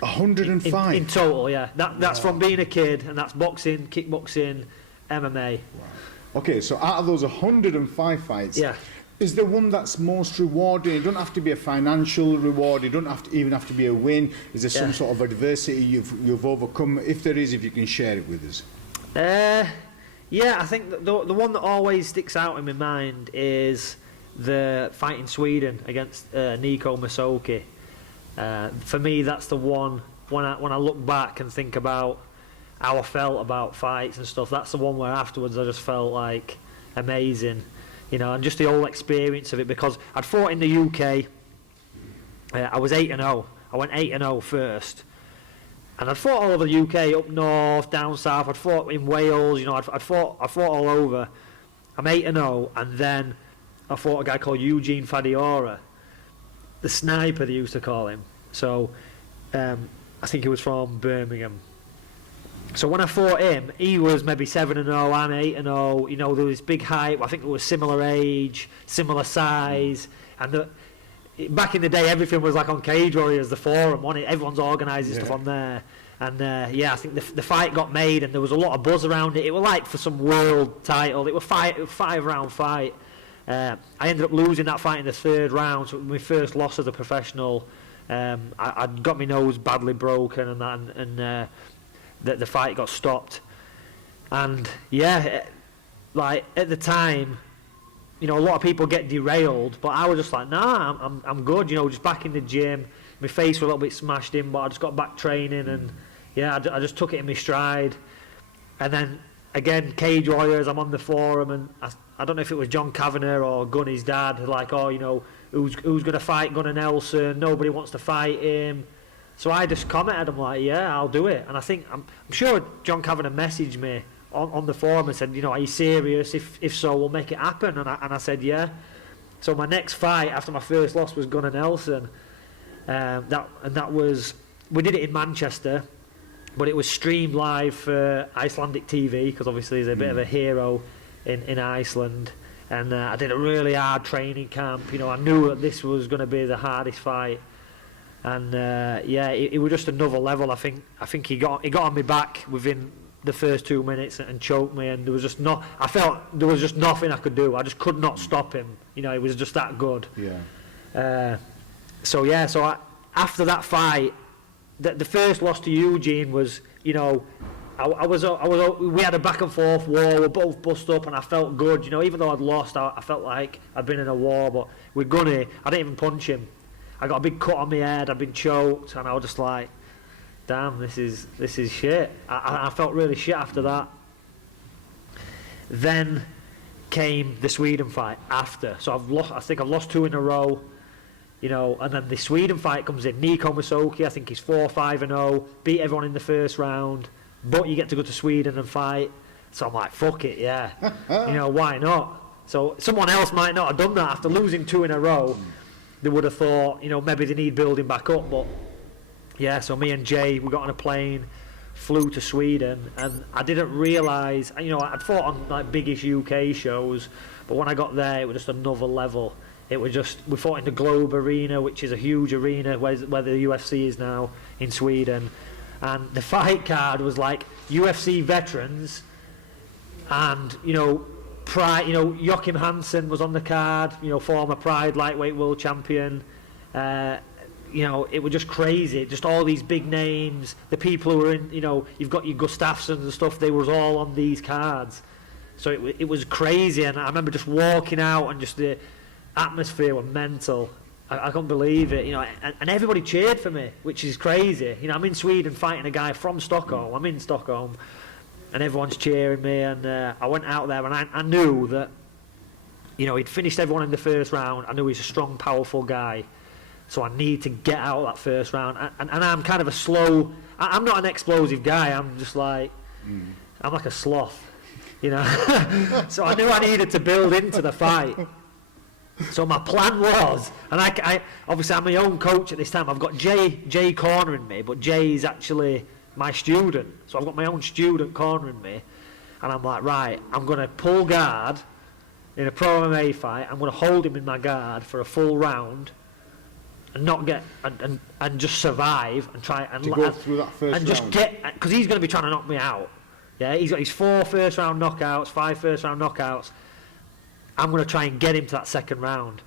105 in total. Yeah, that's from being a kid, and that's boxing, kickboxing, MMA. Wow. Okay, so out of those 105 fights, yeah, is there one that's most rewarding? It don't have to be a financial reward. It don't even have to be a win. Is there some sort of adversity you've overcome? If there is, if you can share it with us. Yeah, I think the one that always sticks out in my mind is the fight in Sweden against Nico Masoki. For me, that's the one when I look back and think about how I felt about fights and stuff. That's the one where afterwards I just felt like amazing, you know, and just the whole experience of it, because I'd fought in the UK. I was 8-0. I went 8-0 first, and I'd fought all over the UK, up north, down south. I'd fought in Wales, you know. I'd fought all over. I'm 8-0, and then I fought a guy called Eugene Fadiora, the sniper they used to call him. So I think he was from Birmingham. So when I fought him, he was maybe 7-0, I'm 8-0. You know, there was big hype. I think it was similar age, similar size, and back in the day, everything was like on Cage Warriors, the forum, wasn't it? Everyone's organising stuff on there, and I think the fight got made, and there was a lot of buzz around it. It was like for some world title. It was a 5-round fight. I ended up losing that fight in the 3rd round, so it was my first loss as a professional. I'd got my nose badly broken, and that, and the fight got stopped. And like at the time, you know, a lot of people get derailed, but I was just like, nah, I'm good, you know, just back in the gym. My face was a little bit smashed in, but I just got back training, and I just took it in my stride. And then again, Cage Warriors, I'm on the forum, and I don't know if it was John Kavanagh or Gunny's dad, like, oh, you know, who's going to fight Gunnar Nelson? Nobody wants to fight him. So I just commented, I'm like, yeah, I'll do it. And I think, I'm sure John Kavanagh messaged me on the forum and said, you know, are you serious? If so, we'll make it happen. And I said, yeah. So my next fight after my first loss was Gunnar Nelson. That was, we did it in Manchester, but it was streamed live for Icelandic TV, because obviously he's a bit of a hero in Iceland. And I did a really hard training camp. You know, I knew that this was going to be the hardest fight. And it was just another level. I think he got on me back within the first 2 minutes and choked me, and there was just I felt there was just nothing I could do. I just could not stop him. You know, it was just that good. So after that fight, the first loss to Eugene was, you know, we had a back and forth war. We were both bust up, and I felt good. You know, even though I'd lost, I felt like I'd been in a war. But with Gunny, I didn't even punch him. I got a big cut on my head. I'd been choked, and I was just like, damn, this is shit. I felt really shit after that. Then came the Sweden fight after. So I think I've lost 2 in a row. You know, and then the Sweden fight comes in. Nico Masoki, I think he's 4-5-0, beat everyone in the first round, but you get to go to Sweden and fight. So I'm like, fuck it, yeah. You know, why not? So someone else might not have done that after losing 2 in a row. They would have thought, you know, maybe they need building back up. But yeah, so me and Jay, we got on a plane, flew to Sweden, and I didn't realise, you know, I'd fought on like biggish UK shows, but when I got there, it was just another level. It was just, we fought in the Globe Arena, which is a huge arena where the UFC is now in Sweden, and the fight card was like UFC veterans, and you know, Pride, you know, Joachim Hansen was on the card, you know, former Pride lightweight world champion. You know, it was just crazy. Just all these big names. The people who were in, you know, you've got your Gustafsons and stuff. They was all on these cards. So it was crazy. And I remember just walking out and just the atmosphere was mental. I couldn't believe it, you know. And everybody cheered for me, which is crazy. You know, I'm in Sweden fighting a guy from Stockholm. I'm in Stockholm. And everyone's cheering me, and I went out there, and I knew that, you know, he'd finished everyone in the first round. I knew he's a strong, powerful guy, so I need to get out of that first round. And I'm kind of a slow. I'm not an explosive guy. I'm just like, I'm like a sloth, you know. So I knew I needed to build into the fight. So my plan was, and I obviously I'm my own coach at this time. I've got Jay cornering me, but Jay's actually my student, so I've got my own student cornering me, and I'm like, right, I'm going to pull guard in a pro MMA fight. I'm going to hold him in my guard for a full round and not get and just survive and try and go through that first and just round. Get, because he's going to be trying to knock me out. Yeah, he's got his 4 first round knockouts, 5 first round knockouts. I'm going to try and get him to that second round.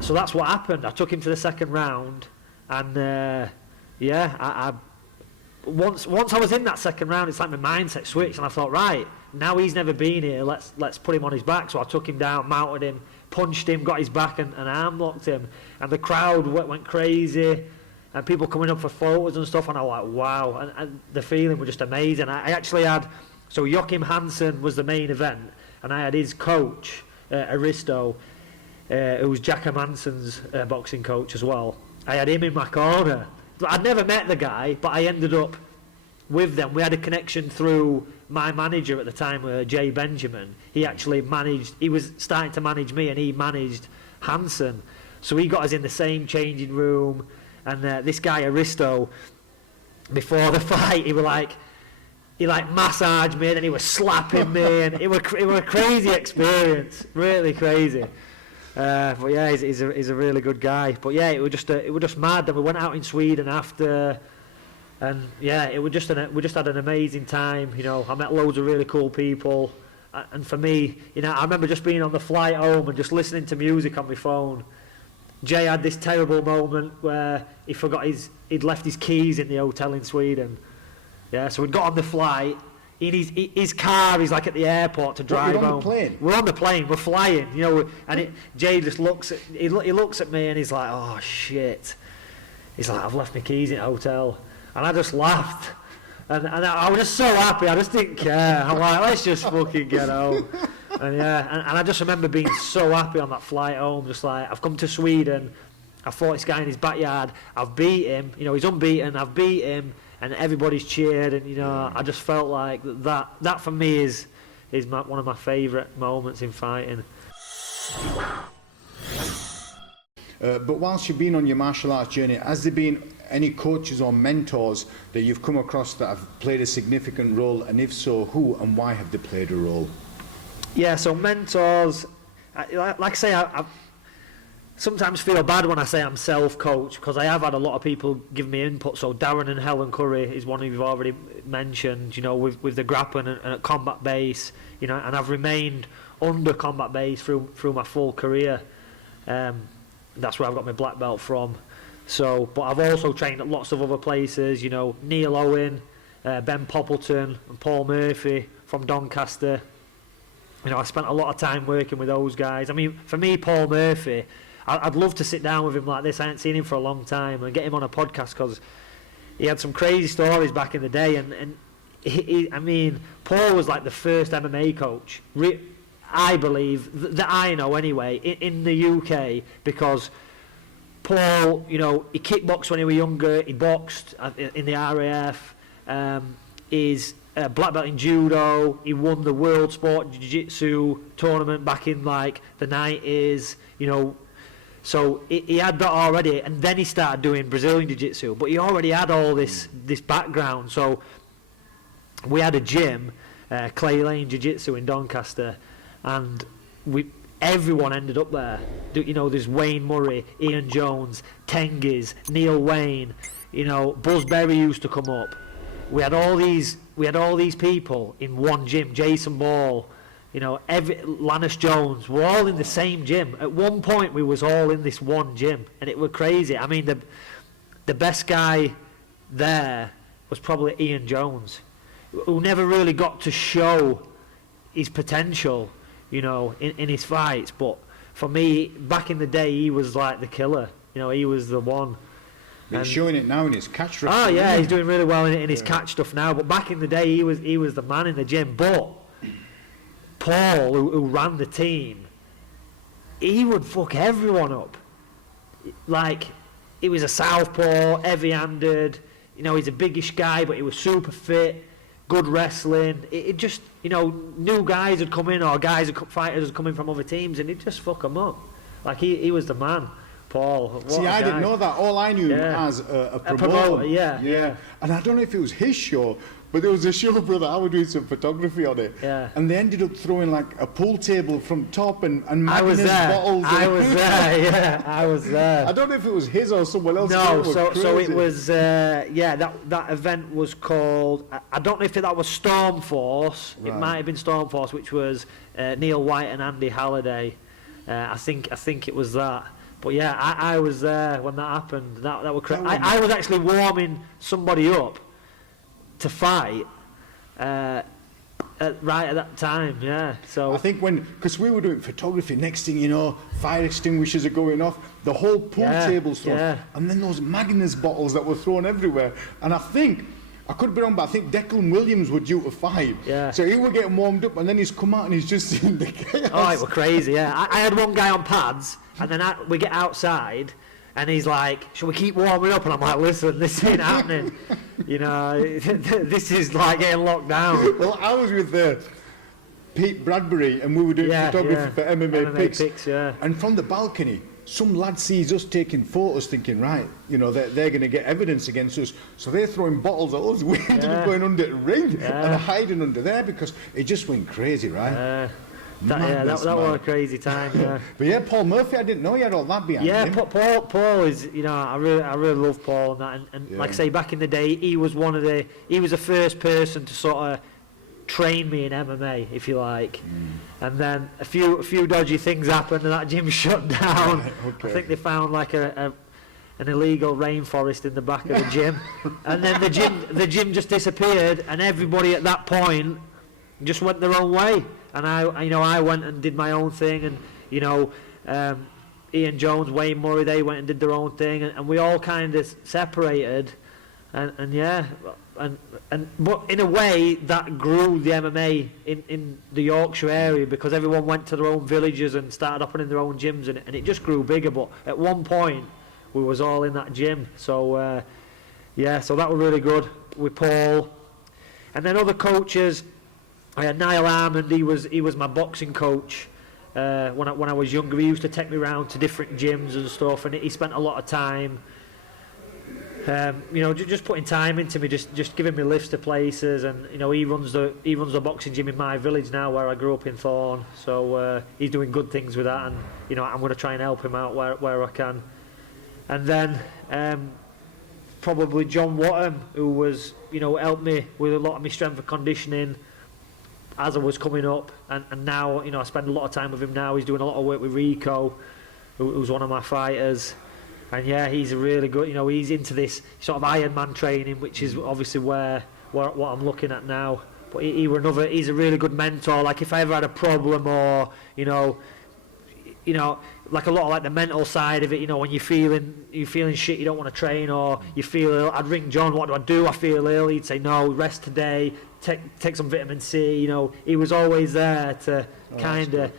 So that's what happened. I took him to the second round, and yeah, I once I was in that second round, it's like my mindset switched, and I thought, right, now he's never been here, let's put him on his back. So I took him down, mounted him, punched him, got his back, and arm locked him, and the crowd went crazy, and people coming up for photos and stuff, and I was like, wow, and the feeling was just amazing. I actually had, so Joachim Hansen was the main event, and I had his coach, Aristo, who was Jack Hansen's boxing coach as well. I had him in my corner. I'd never met the guy, but I ended up with them. We had a connection through my manager at the time, Jay Benjamin. He actually managed, he was starting to manage me, and he managed Hansen. So he got us in the same changing room, and this guy Aristo, before the fight, he massaged me, and he was slapping me, and it was a crazy experience, really crazy. But yeah, he's a really good guy. But yeah, it was just mad. And we went out in Sweden after, and yeah, we just had an amazing time. You know, I met loads of really cool people, and for me, you know, I remember just being on the flight home and just listening to music on my phone. Jay had this terrible moment where he'd left his keys in the hotel in Sweden. Yeah, so we'd got on the flight. In his car, he's like at the airport to drive home. You're on the plane? We're on the plane, we're flying, you know, and Jay just looks at me, and he's like, oh shit. He's like, I've left my keys in the hotel. And I just laughed. And I was just so happy, I just didn't care. I'm like, let's just fucking get home. And yeah, and I just remember being so happy on that flight home, just like, I've come to Sweden, I fought this guy in his backyard, I've beat him, you know, he's unbeaten, I've beat him, and everybody's cheered, and you know, I just felt like that for me is one of my favourite moments in fighting. But whilst you've been on your martial arts journey, has there been any coaches or mentors that you've come across that have played a significant role, and if so, who and why have they played a role? Yeah, so mentors, like I say, I sometimes feel bad when I say I'm self-coach, because I have had a lot of people give me input. So Darren and Helen Curry is one you've already mentioned, you know, with the grappling and at combat base, you know, and I've remained under combat base through my full career. That's where I've got my black belt from. So, but I've also trained at lots of other places, you know, Neil Owen, Ben Poppleton and Paul Murphy from Doncaster. You know, I spent a lot of time working with those guys. I mean, for me, Paul Murphy, I'd love to sit down with him like this. I hadn't seen him for a long time, and get him on a podcast, because he had some crazy stories back in the day. And I mean, Paul was like the first MMA coach, I believe, that I know anyway, in the UK, because Paul, you know, he kickboxed when he was younger, he boxed in the RAF. black belt in judo. He won the World Sport Jiu-Jitsu tournament back in like the 90s, you know. So he had that already, and then he started doing Brazilian Jiu-Jitsu. But he already had all this background. So we had a gym, Clay Lane Jiu-Jitsu in Doncaster, and everyone ended up there. You know, there's Wayne Murray, Ian Jones, Tengiz, Neil Wayne. You know, Buzz Berry used to come up. We had all these people in one gym. Jason Ball, you know, Lannis Jones. We're all in the same gym. At one point, we was all in this one gym, and it was crazy. I mean, the best guy there was probably Ian Jones, who never really got to show his potential, you know, in his fights. But for me, back in the day, he was like the killer. You know, he was the one. He's showing it now in his catch stuff. Oh yeah, he's doing really well in his catch stuff now. But back in the day, he was the man in the gym. But Paul, who ran the team, he would fuck everyone up. Like, he was a southpaw, heavy-handed. You know, he's a biggish guy, but he was super fit, good wrestling. It just, you know, new guys would come in, or fighters would come in from other teams, and he'd just fuck them up. Like, he was the man. Paul. See, I didn't know that. All I knew as a promoter. Yeah. And I don't know if it was his show, but there was a show, brother, I was doing some photography on it. Yeah. And they ended up throwing like a pool table from top and Magnus bottles. I was there. I was there. I don't know if it was his or someone else. No, so it was, that event was called, I don't know if that was Storm Force. Right. It might have been Storm Force, which was Neil White and Andy Halliday. I think it was that. But yeah, I was there when that happened. That was crazy. I was actually warming somebody up to fight right at that time. Yeah. So I think because we were doing photography, next thing you know, fire extinguishers are going off, the whole pool table's thrown, and then those Magnus bottles that were thrown everywhere. And I think, I could be wrong, but I think Declan Williams were due to fight. Yeah. So he was getting warmed up, and then he's come out and he's just seen the chaos. Oh, it was crazy. Yeah. I had one guy on pads. And then we get outside, and he's like, "Shall we keep warming up?" And I'm like, "Listen, this ain't happening. You know, this is like getting locked down." Well, I was with Pete Bradbury, and we were doing photography for MMA Picks. And from the balcony, some lad sees us taking photos, thinking, right, you know, they're going to get evidence against us. So they're throwing bottles at us. We ended up going under the ring and hiding under there because it just went crazy, right? That was a crazy time. Yeah. But yeah, Paul Murphy, I didn't know he had all that behind him. Yeah, Paul is, you know, I really love Paul and that. And like I say, back in the day, he was the first person to sort of train me in MMA, if you like. And then a few dodgy things happened, and that gym shut down. Right, okay. I think they found like an illegal rainforest in the back of the gym, and then the gym just disappeared, and everybody at that point just went their own way. And I went and did my own thing, and you know, Ian Jones, Wayne Murray, they went and did their own thing, and we all kind of separated, but in a way that grew the MMA in the Yorkshire area, because everyone went to their own villages and started opening their own gyms, and it just grew bigger. But at one point we was all in that gym, so so that was really good with Paul, and then other coaches. Niall Armand, he was my boxing coach when I was younger. He used to take me around to different gyms and stuff, and he spent a lot of time, you know, just putting time into me, just giving me lifts to places. And you know, he runs the boxing gym in my village now, where I grew up in Thorn. So he's doing good things with that, and you know, I'm going to try and help him out where I can. And then probably John Wattham, who was, you know, helped me with a lot of my strength and conditioning as I was coming up, and now, you know, I spend a lot of time with him now. He's doing a lot of work with Rico, who's one of my fighters, and yeah, he's a really good, you know, he's into this sort of Ironman training, which is obviously what I'm looking at now. But he's a really good mentor. Like if I ever had a problem, or you know, like a lot of like the mental side of it, you know, when you're feeling shit, you don't want to train, or you feel ill, I'd ring John, what do I do? I feel ill. He'd say, no, rest today, take some vitamin C. You know, he was always there to kind of,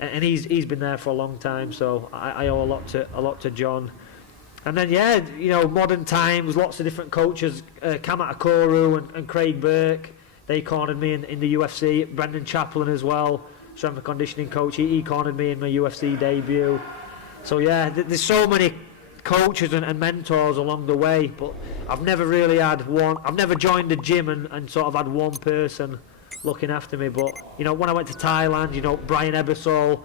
and he's been there for a long time. So I owe a lot to John. And then yeah, you know, modern times, lots of different coaches, Kamat Akoru and Craig Burke. they cornered me in the UFC. Brendan Chaplin as well, strength and conditioning coach, he cornered me in my UFC debut. So yeah, there's so many coaches and mentors along the way, but I've never really had one. I've never joined a gym and sort of had one person looking after me. But you know, when I went to Thailand, you know, Brian Ebersol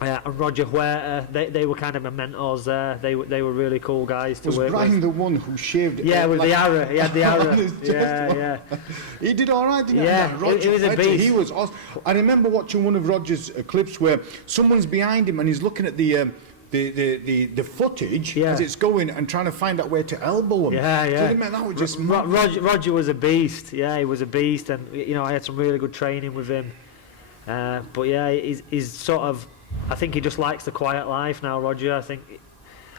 and Roger Huerta, they were kind of my mentors there. They were really cool guys to work with. Was Brian the one who shaved? Yeah, with the arrow. He had the arrow. Yeah. He did all right, didn't he? Yeah, Roger he was a Huerta, beast. he was awesome. I remember watching one of Roger's clips where someone's behind him and he's looking at the footage as it's going and trying to find out where to elbow him. Yeah. That was just Roger was a beast. Yeah, he was a beast, and you know, I had some really good training with him. But yeah, he's sort of. I think he just likes the quiet life now, Roger.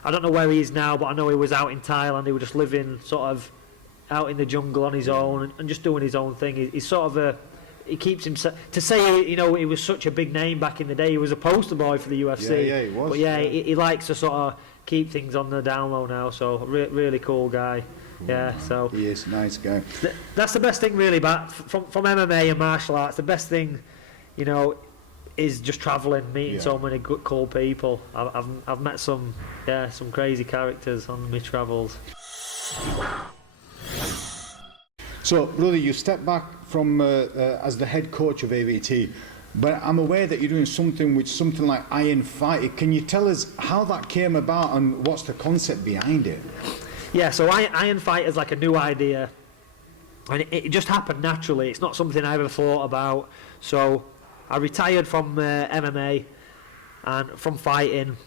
I don't know where he is now, but I know he was out in Thailand. He was just living sort of out in the jungle on his own and just doing his own thing. He's sort of he keeps himself, to say, you know, he was such a big name back in the day. He was a poster boy for the UFC. Yeah, he was. But he likes to sort of keep things on the down low now. So really cool guy. Yeah, so he is a nice guy. That's the best thing really, but from MMA and martial arts, the best thing, you know, is just travelling, meeting so many good, cool people. I've met some crazy characters on my travels. So, brother, you stepped back from as the head coach of AVT, but I'm aware that you're doing something like IronFighter. Can you tell us how that came about and what's the concept behind it? Yeah, so IronFighter is like a new idea, and it just happened naturally. It's not something I ever thought about. So I retired from MMA and from fighting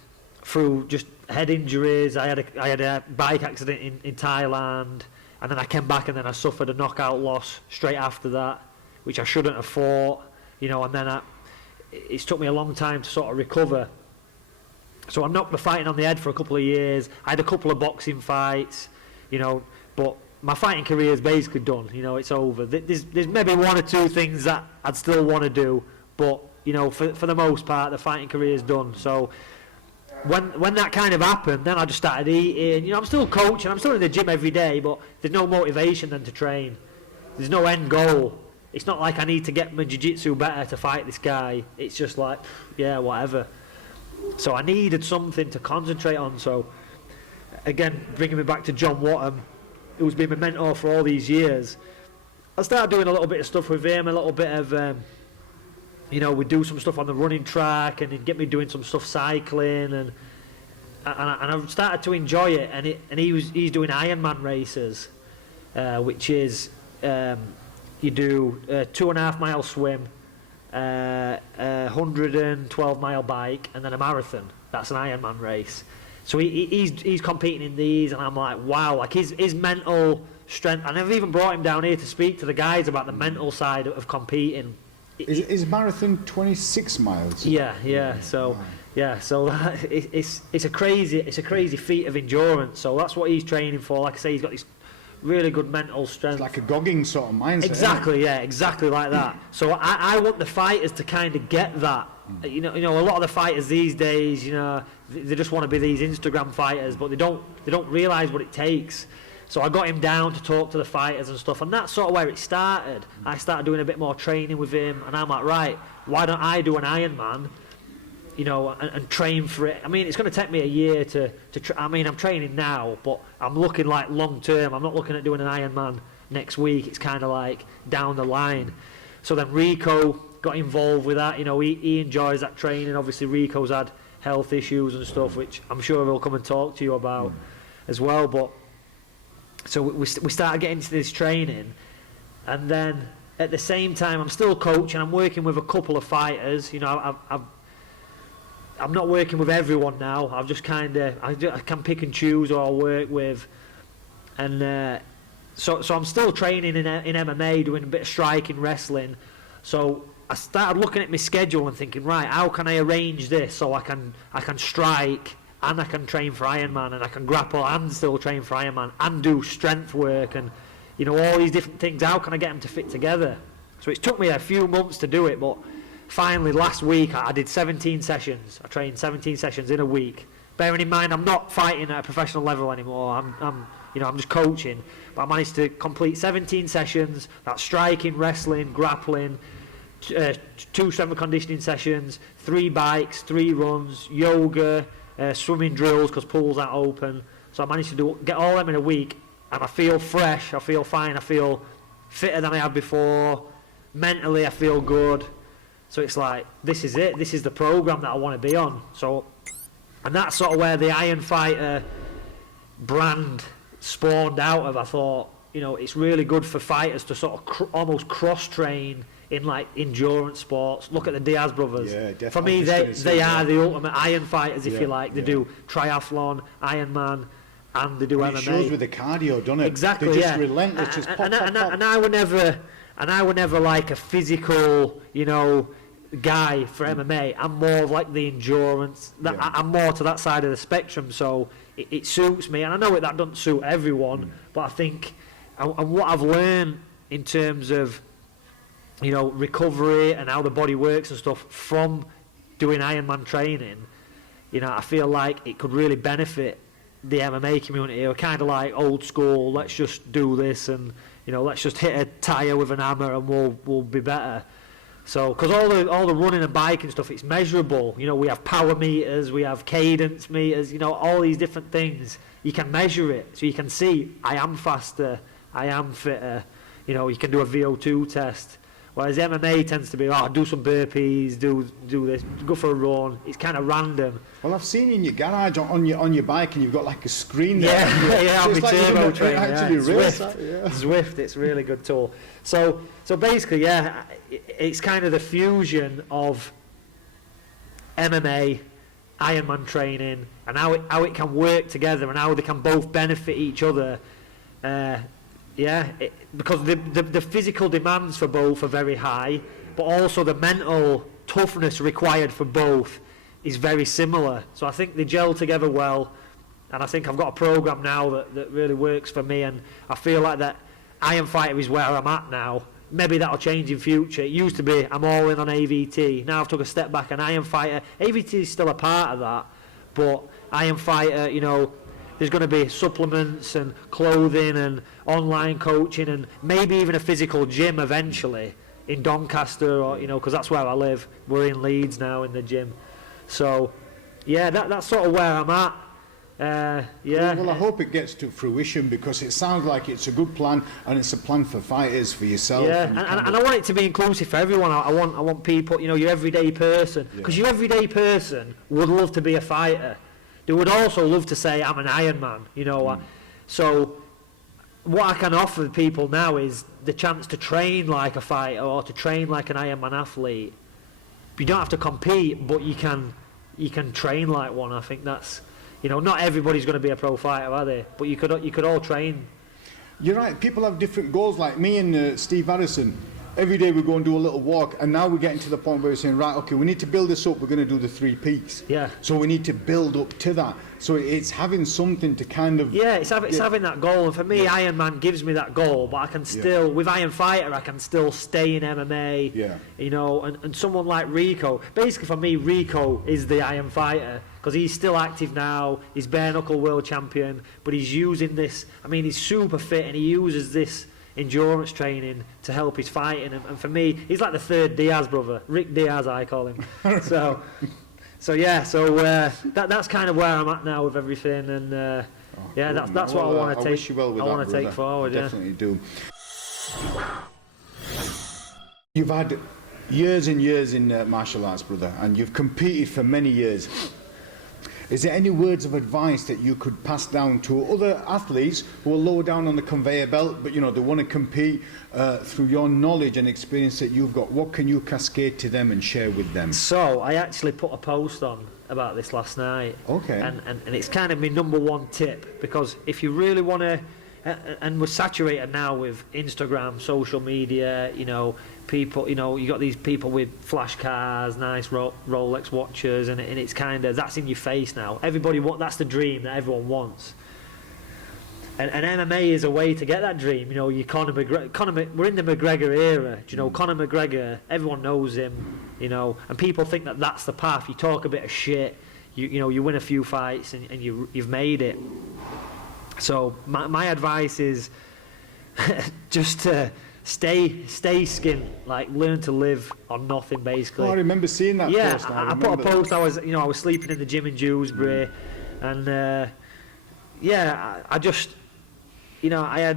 through just head injuries. I had a bike accident in Thailand, and then I came back and then I suffered a knockout loss straight after that, which I shouldn't have fought, you know. And then it's took me a long time to sort of recover. So I knocked my fighting on the head for a couple of years. I had a couple of boxing fights, you know, but my fighting career is basically done. You know, it's over. There's maybe one or two things that I'd still want to do, but you know, for the most part, the fighting career is done. So when that kind of happened, then I just started eating. You know, I'm still coaching, I'm still in the gym every day, but there's no motivation then to train. There's no end goal. It's not like I need to get my jiu-jitsu better to fight this guy. It's just like, yeah, whatever. So I needed something to concentrate on. So again, bringing me back to John Wattham, who's been my mentor for all these years, I started doing a little bit of stuff with him, a little bit of you know, we'd do some stuff on the running track, and he'd get me doing some stuff cycling, and I started to enjoy it. And he's doing Ironman races, which is you do a 2.5 mile swim, 112 mile bike, and then a marathon. That's an Ironman race. So he's competing in these, and I'm like, wow, like his mental strength. And I've even brought him down here to speak to the guys about the mental side of competing. Is marathon 26 miles? Yeah. So that, it's a crazy feat of endurance. So that's what he's training for. Like I say, he's got this really good mental strength. It's like a gogging sort of mindset. Exactly, exactly like that. So I want the fighters to kind of get that. You know, a lot of the fighters these days, you know, they just want to be these Instagram fighters, but they don't realise what it takes. So I got him down to talk to the fighters and stuff, and that's sort of where it started. I started doing a bit more training with him, and I'm like, right, why don't I do an Ironman, you know, and train for it? I mean, it's going to take me a year to I mean, I'm training now, but I'm looking like long term. I'm not looking at doing an Ironman next week. It's kind of like down the line. So then Rico got involved with that. You know, he enjoys that training. Obviously, Rico's had health issues and stuff, which I'm sure he'll come and talk to you about as well. But so we started getting into this training, and then at the same time I'm still coaching. I'm working with a couple of fighters. You know, I'm not working with everyone now. I've just kind of I can pick and choose who I'll work with, and so I'm still training in MMA, doing a bit of striking, wrestling. So I started looking at my schedule and thinking, right, how can I arrange this so I can strike, and I can train for Ironman, and I can grapple and still train for Ironman, and do strength work, and you know, all these different things. How can I get them to fit together? So it took me a few months to do it, but finally last week I did 17 sessions. I trained 17 sessions in a week. Bearing in mind I'm not fighting at a professional level anymore. I'm just coaching, but I managed to complete 17 sessions. That's striking, wrestling, grappling, 2 strength and conditioning sessions, 3 bikes, 3 runs, yoga, swimming drills because pools aren't open. So I managed to get all them in a week, and I feel fresh, I feel fine, I feel fitter than I have before. Mentally, I feel good. So it's like, this is it. This is the program that I want to be on. So, and that's sort of where the IronFighter brand spawned out of. I thought, you know, it's really good for fighters to sort of almost cross-train in like endurance sports. Look at the Diaz brothers. Yeah, definitely. For me, they are the ultimate iron fighters, if you like. They do triathlon, Ironman, and they do MMA. It shows with the cardio, doesn't it? Exactly. They're just relentless. Just pop, pop, pop. And I were never like a physical, you know, guy for MMA. I'm more of like the endurance. I'm more to that side of the spectrum. So it suits me, and I know that doesn't suit everyone. But I think, and what I've learned in terms of, you know, recovery and how the body works and stuff from doing Ironman training, you know, I feel like it could really benefit the MMA community. Or kind of like old school, let's just do this, and you know, let's just hit a tire with an hammer and we'll be better. So, because all the running and biking stuff, it's measurable. You know, we have power meters, we have cadence meters. You know, all these different things. You can measure it, so you can see I am faster, I am fitter. You know, you can do a VO2 test. Whereas MMA tends to be, do some burpees, do this, go for a run. It's kind of random. Well, I've seen you in your garage on your bike, and you've got like a screen there. Yeah, so on my turbo train. Zwift. It's a really good tool. So basically, it's kind of the fusion of MMA, Ironman training, and how it can work together, and how they can both benefit each other. Because the physical demands for both are very high, but also the mental toughness required for both is very similar. So I think they gel together well, and I think I've got a program now that really works for me, and I feel like that IronFighter is where I'm at now. Maybe that'll change in future. It used to be I'm all in on AVT. Now I've took a step back, and IronFighter, AVT is still a part of that, but IronFighter, you know, there's going to be supplements and clothing and online coaching and maybe even a physical gym eventually in Doncaster, or you know, because that's where I live. We're in Leeds now in the gym. So yeah, that's sort of where I'm at. Well, I hope it gets to fruition, because it sounds like it's a good plan, and it's a plan for fighters, for yourself. Yeah, and I want it to be inclusive for everyone. I want people, you know, your everyday person, because your everyday person would love to be a fighter. They would also love to say, I'm an Ironman, you know. So what I can offer people now is the chance to train like a fighter, or to train like an Ironman athlete. You don't have to compete, but you can train like one. I think that's, you know, not everybody's going to be a pro fighter, are they? But you could all train. You're right. People have different goals. Like me and Steve Harrison, every day we go and do a little walk, and now we're getting to the point where we're saying, right, okay, we need to build this up. We're going to do the 3 peaks. Yeah. So we need to build up to that. So it's having something to kind of... Yeah, it's having that goal. And for me, Ironman gives me that goal, but I can still, with IronFighter, I can still stay in MMA. Yeah. You know, and someone like Rico, basically for me, Rico is the IronFighter, because he's still active now. He's bare knuckle world champion, but he's using this, I mean, he's super fit, and he uses this endurance training to help his fighting, and for me, he's like the third Diaz brother, Rick Diaz I call him. That's kind of where I'm at now with everything, and that's what I want to take. Wish you well with I want to take forward. Definitely do. You've had years and years in martial arts, brother, and you've competed for many years. Is there any words of advice that you could pass down to other athletes who are lower down on the conveyor belt, but you know they want to compete through your knowledge and experience that you've got? What can you cascade to them and share with them? So I actually put a post on about this last night. Okay. And it's kind of my number one tip, because if you really want to, and we're saturated now with Instagram, social media, you know, people, you know, you got these people with flash cars, nice Rolex watches, and it's kind of, that's in your face now. Everybody that's the dream that everyone wants. And MMA is a way to get that dream. You know, we're in the McGregor era. Do you know, Conor McGregor, everyone knows him, you know, and people think that that's the path. You talk a bit of shit, you know, you win a few fights, and you've made it. So my advice is, just to stay skin, like learn to live on nothing basically. Oh, I remember seeing that Yeah, post. I put a post. I was sleeping in the gym in Dewsbury, and I just, I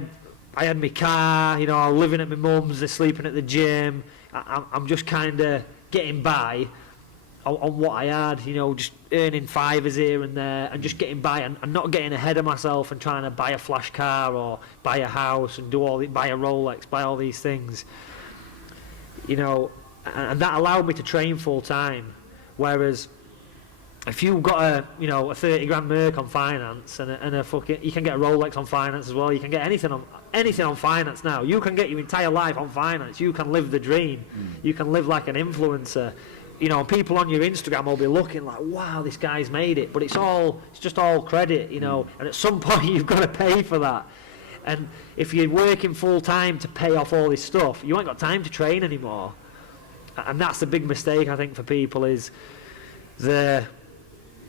had my car. I was living at my mum's, sleeping at the gym. I'm just kind of getting by on what I had, just earning fivers here and there, and just getting by, and not getting ahead of myself and trying to buy a flash car or buy a house and buy a Rolex, buy all these things, and that allowed me to train full time. Whereas if you got a 30 grand Merc on finance and a fucking, you can get a Rolex on finance as well. You can get anything on finance now. You can get your entire life on finance. You can live the dream. You can live like an influencer. People on your Instagram will be looking like, wow, this guy's made it. But it's just all credit, and at some point you've got to pay for that. And if you're working full time to pay off all this stuff, you ain't got time to train anymore. And that's the big mistake, I think, for people is they're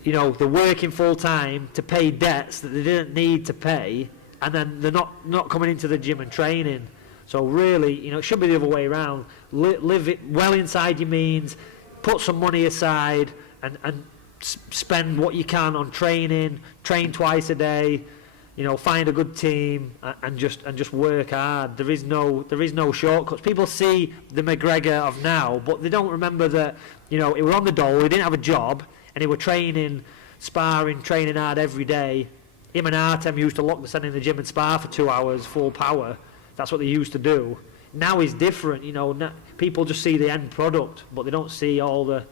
working full time to pay debts that they didn't need to pay, and then they're not coming into the gym and training. So really, it should be the other way around. Live it well inside your means. Put some money aside and spend what you can on training. Train twice a day. Find a good team and just work hard. There is no shortcuts. People see the McGregor of now, but they don't remember that he was on the dole. He didn't have a job, and he were training, sparring, training hard every day. Him and Artem used to lock the sun in the gym and spar for 2 hours, full power. That's what they used to do. Now he's different, people just see the end product, but they don't see all the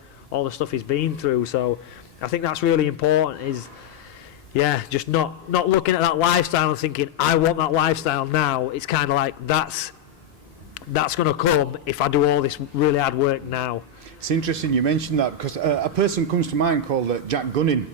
stuff he's been through. So I think that's really important, is just not looking at that lifestyle and thinking, I want that lifestyle now. It's kind of like that's going to come if I do all this really hard work now. It's interesting you mentioned that, because a person comes to mind called Jack Gunning.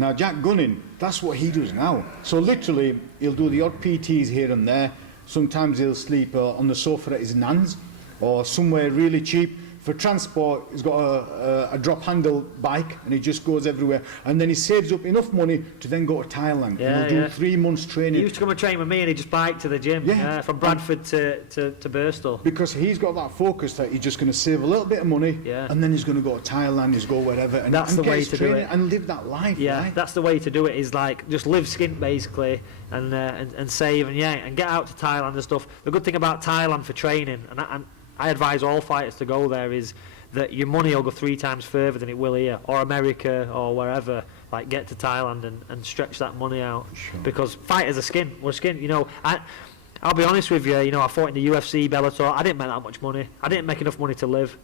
Now Jack Gunning, that's what he does now. So literally he'll do the odd PTs here and there. Sometimes he'll sleep on the sofa at his nan's or somewhere really cheap. For transport, he's got a drop handle bike, and he just goes everywhere. And then he saves up enough money to then go to Thailand. Yeah, and he'll do 3 months training. He used to come and train with me, and he just biked to the gym, from Bradford to Birstall. Because he's got that focus that he's just going to save a little bit of money, and then he's going to go to Thailand, he's go wherever, and that's the way to do it, and live that life. Yeah, right? That's the way to do it. Is like just live skint basically, and save, and get out to Thailand and stuff. The good thing about Thailand for training, and I advise all fighters to go there, is that your money will go 3 times further than it will here, or America, or wherever. Like, get to Thailand and stretch that money out. Sure. Because fighters are skin. We're skin. I'll be honest with you. I fought in the UFC, Bellator. I didn't make that much money. I didn't make enough money to live.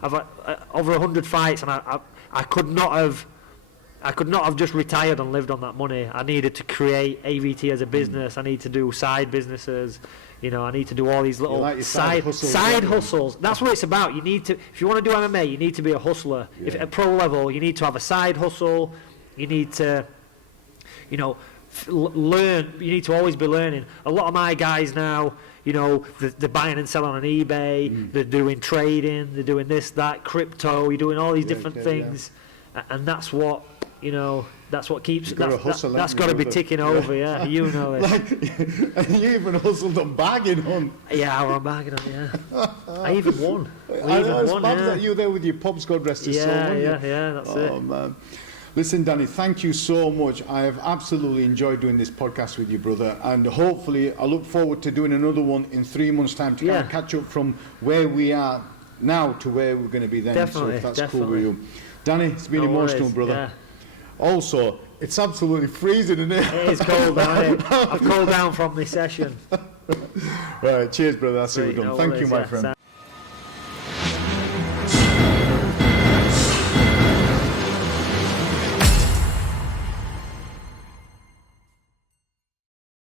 I've over 100 fights, and I could not have just retired and lived on that money. I needed to create AVT as a business. I need to do side businesses. I need to do all these little side hustles. That's what it's about. You need to, if you want to do MMA, you need to be a hustler. Yeah. If at pro level, you need to have a side hustle. You need to, learn. You need to always be learning. A lot of my guys now, they're buying and selling on eBay. They're doing trading. They're doing this, that, crypto. You're doing all these different things, and that's what. That's what keeps. That's got to be ticking over. Yeah, you know it. And you even hustled on bargain hunt. Yeah, I was on bargain hunt. Yeah, I even won. I know. That you there with your pubs, God rest his soul. Yeah. That's it. Oh man. Listen, Danny, thank you so much. I have absolutely enjoyed doing this podcast with you, brother, and hopefully I look forward to doing another one in 3 months' time to kind of catch up from where we are now to where we're going to be then. Definitely, so if that's cool with you. Danny, it's been emotional, brother. Yeah. Also, it's absolutely freezing in here. It is cold, isn't it? I've cooled down from this session. Right, cheers, brother. That's it. We're done. Thank you, my friend.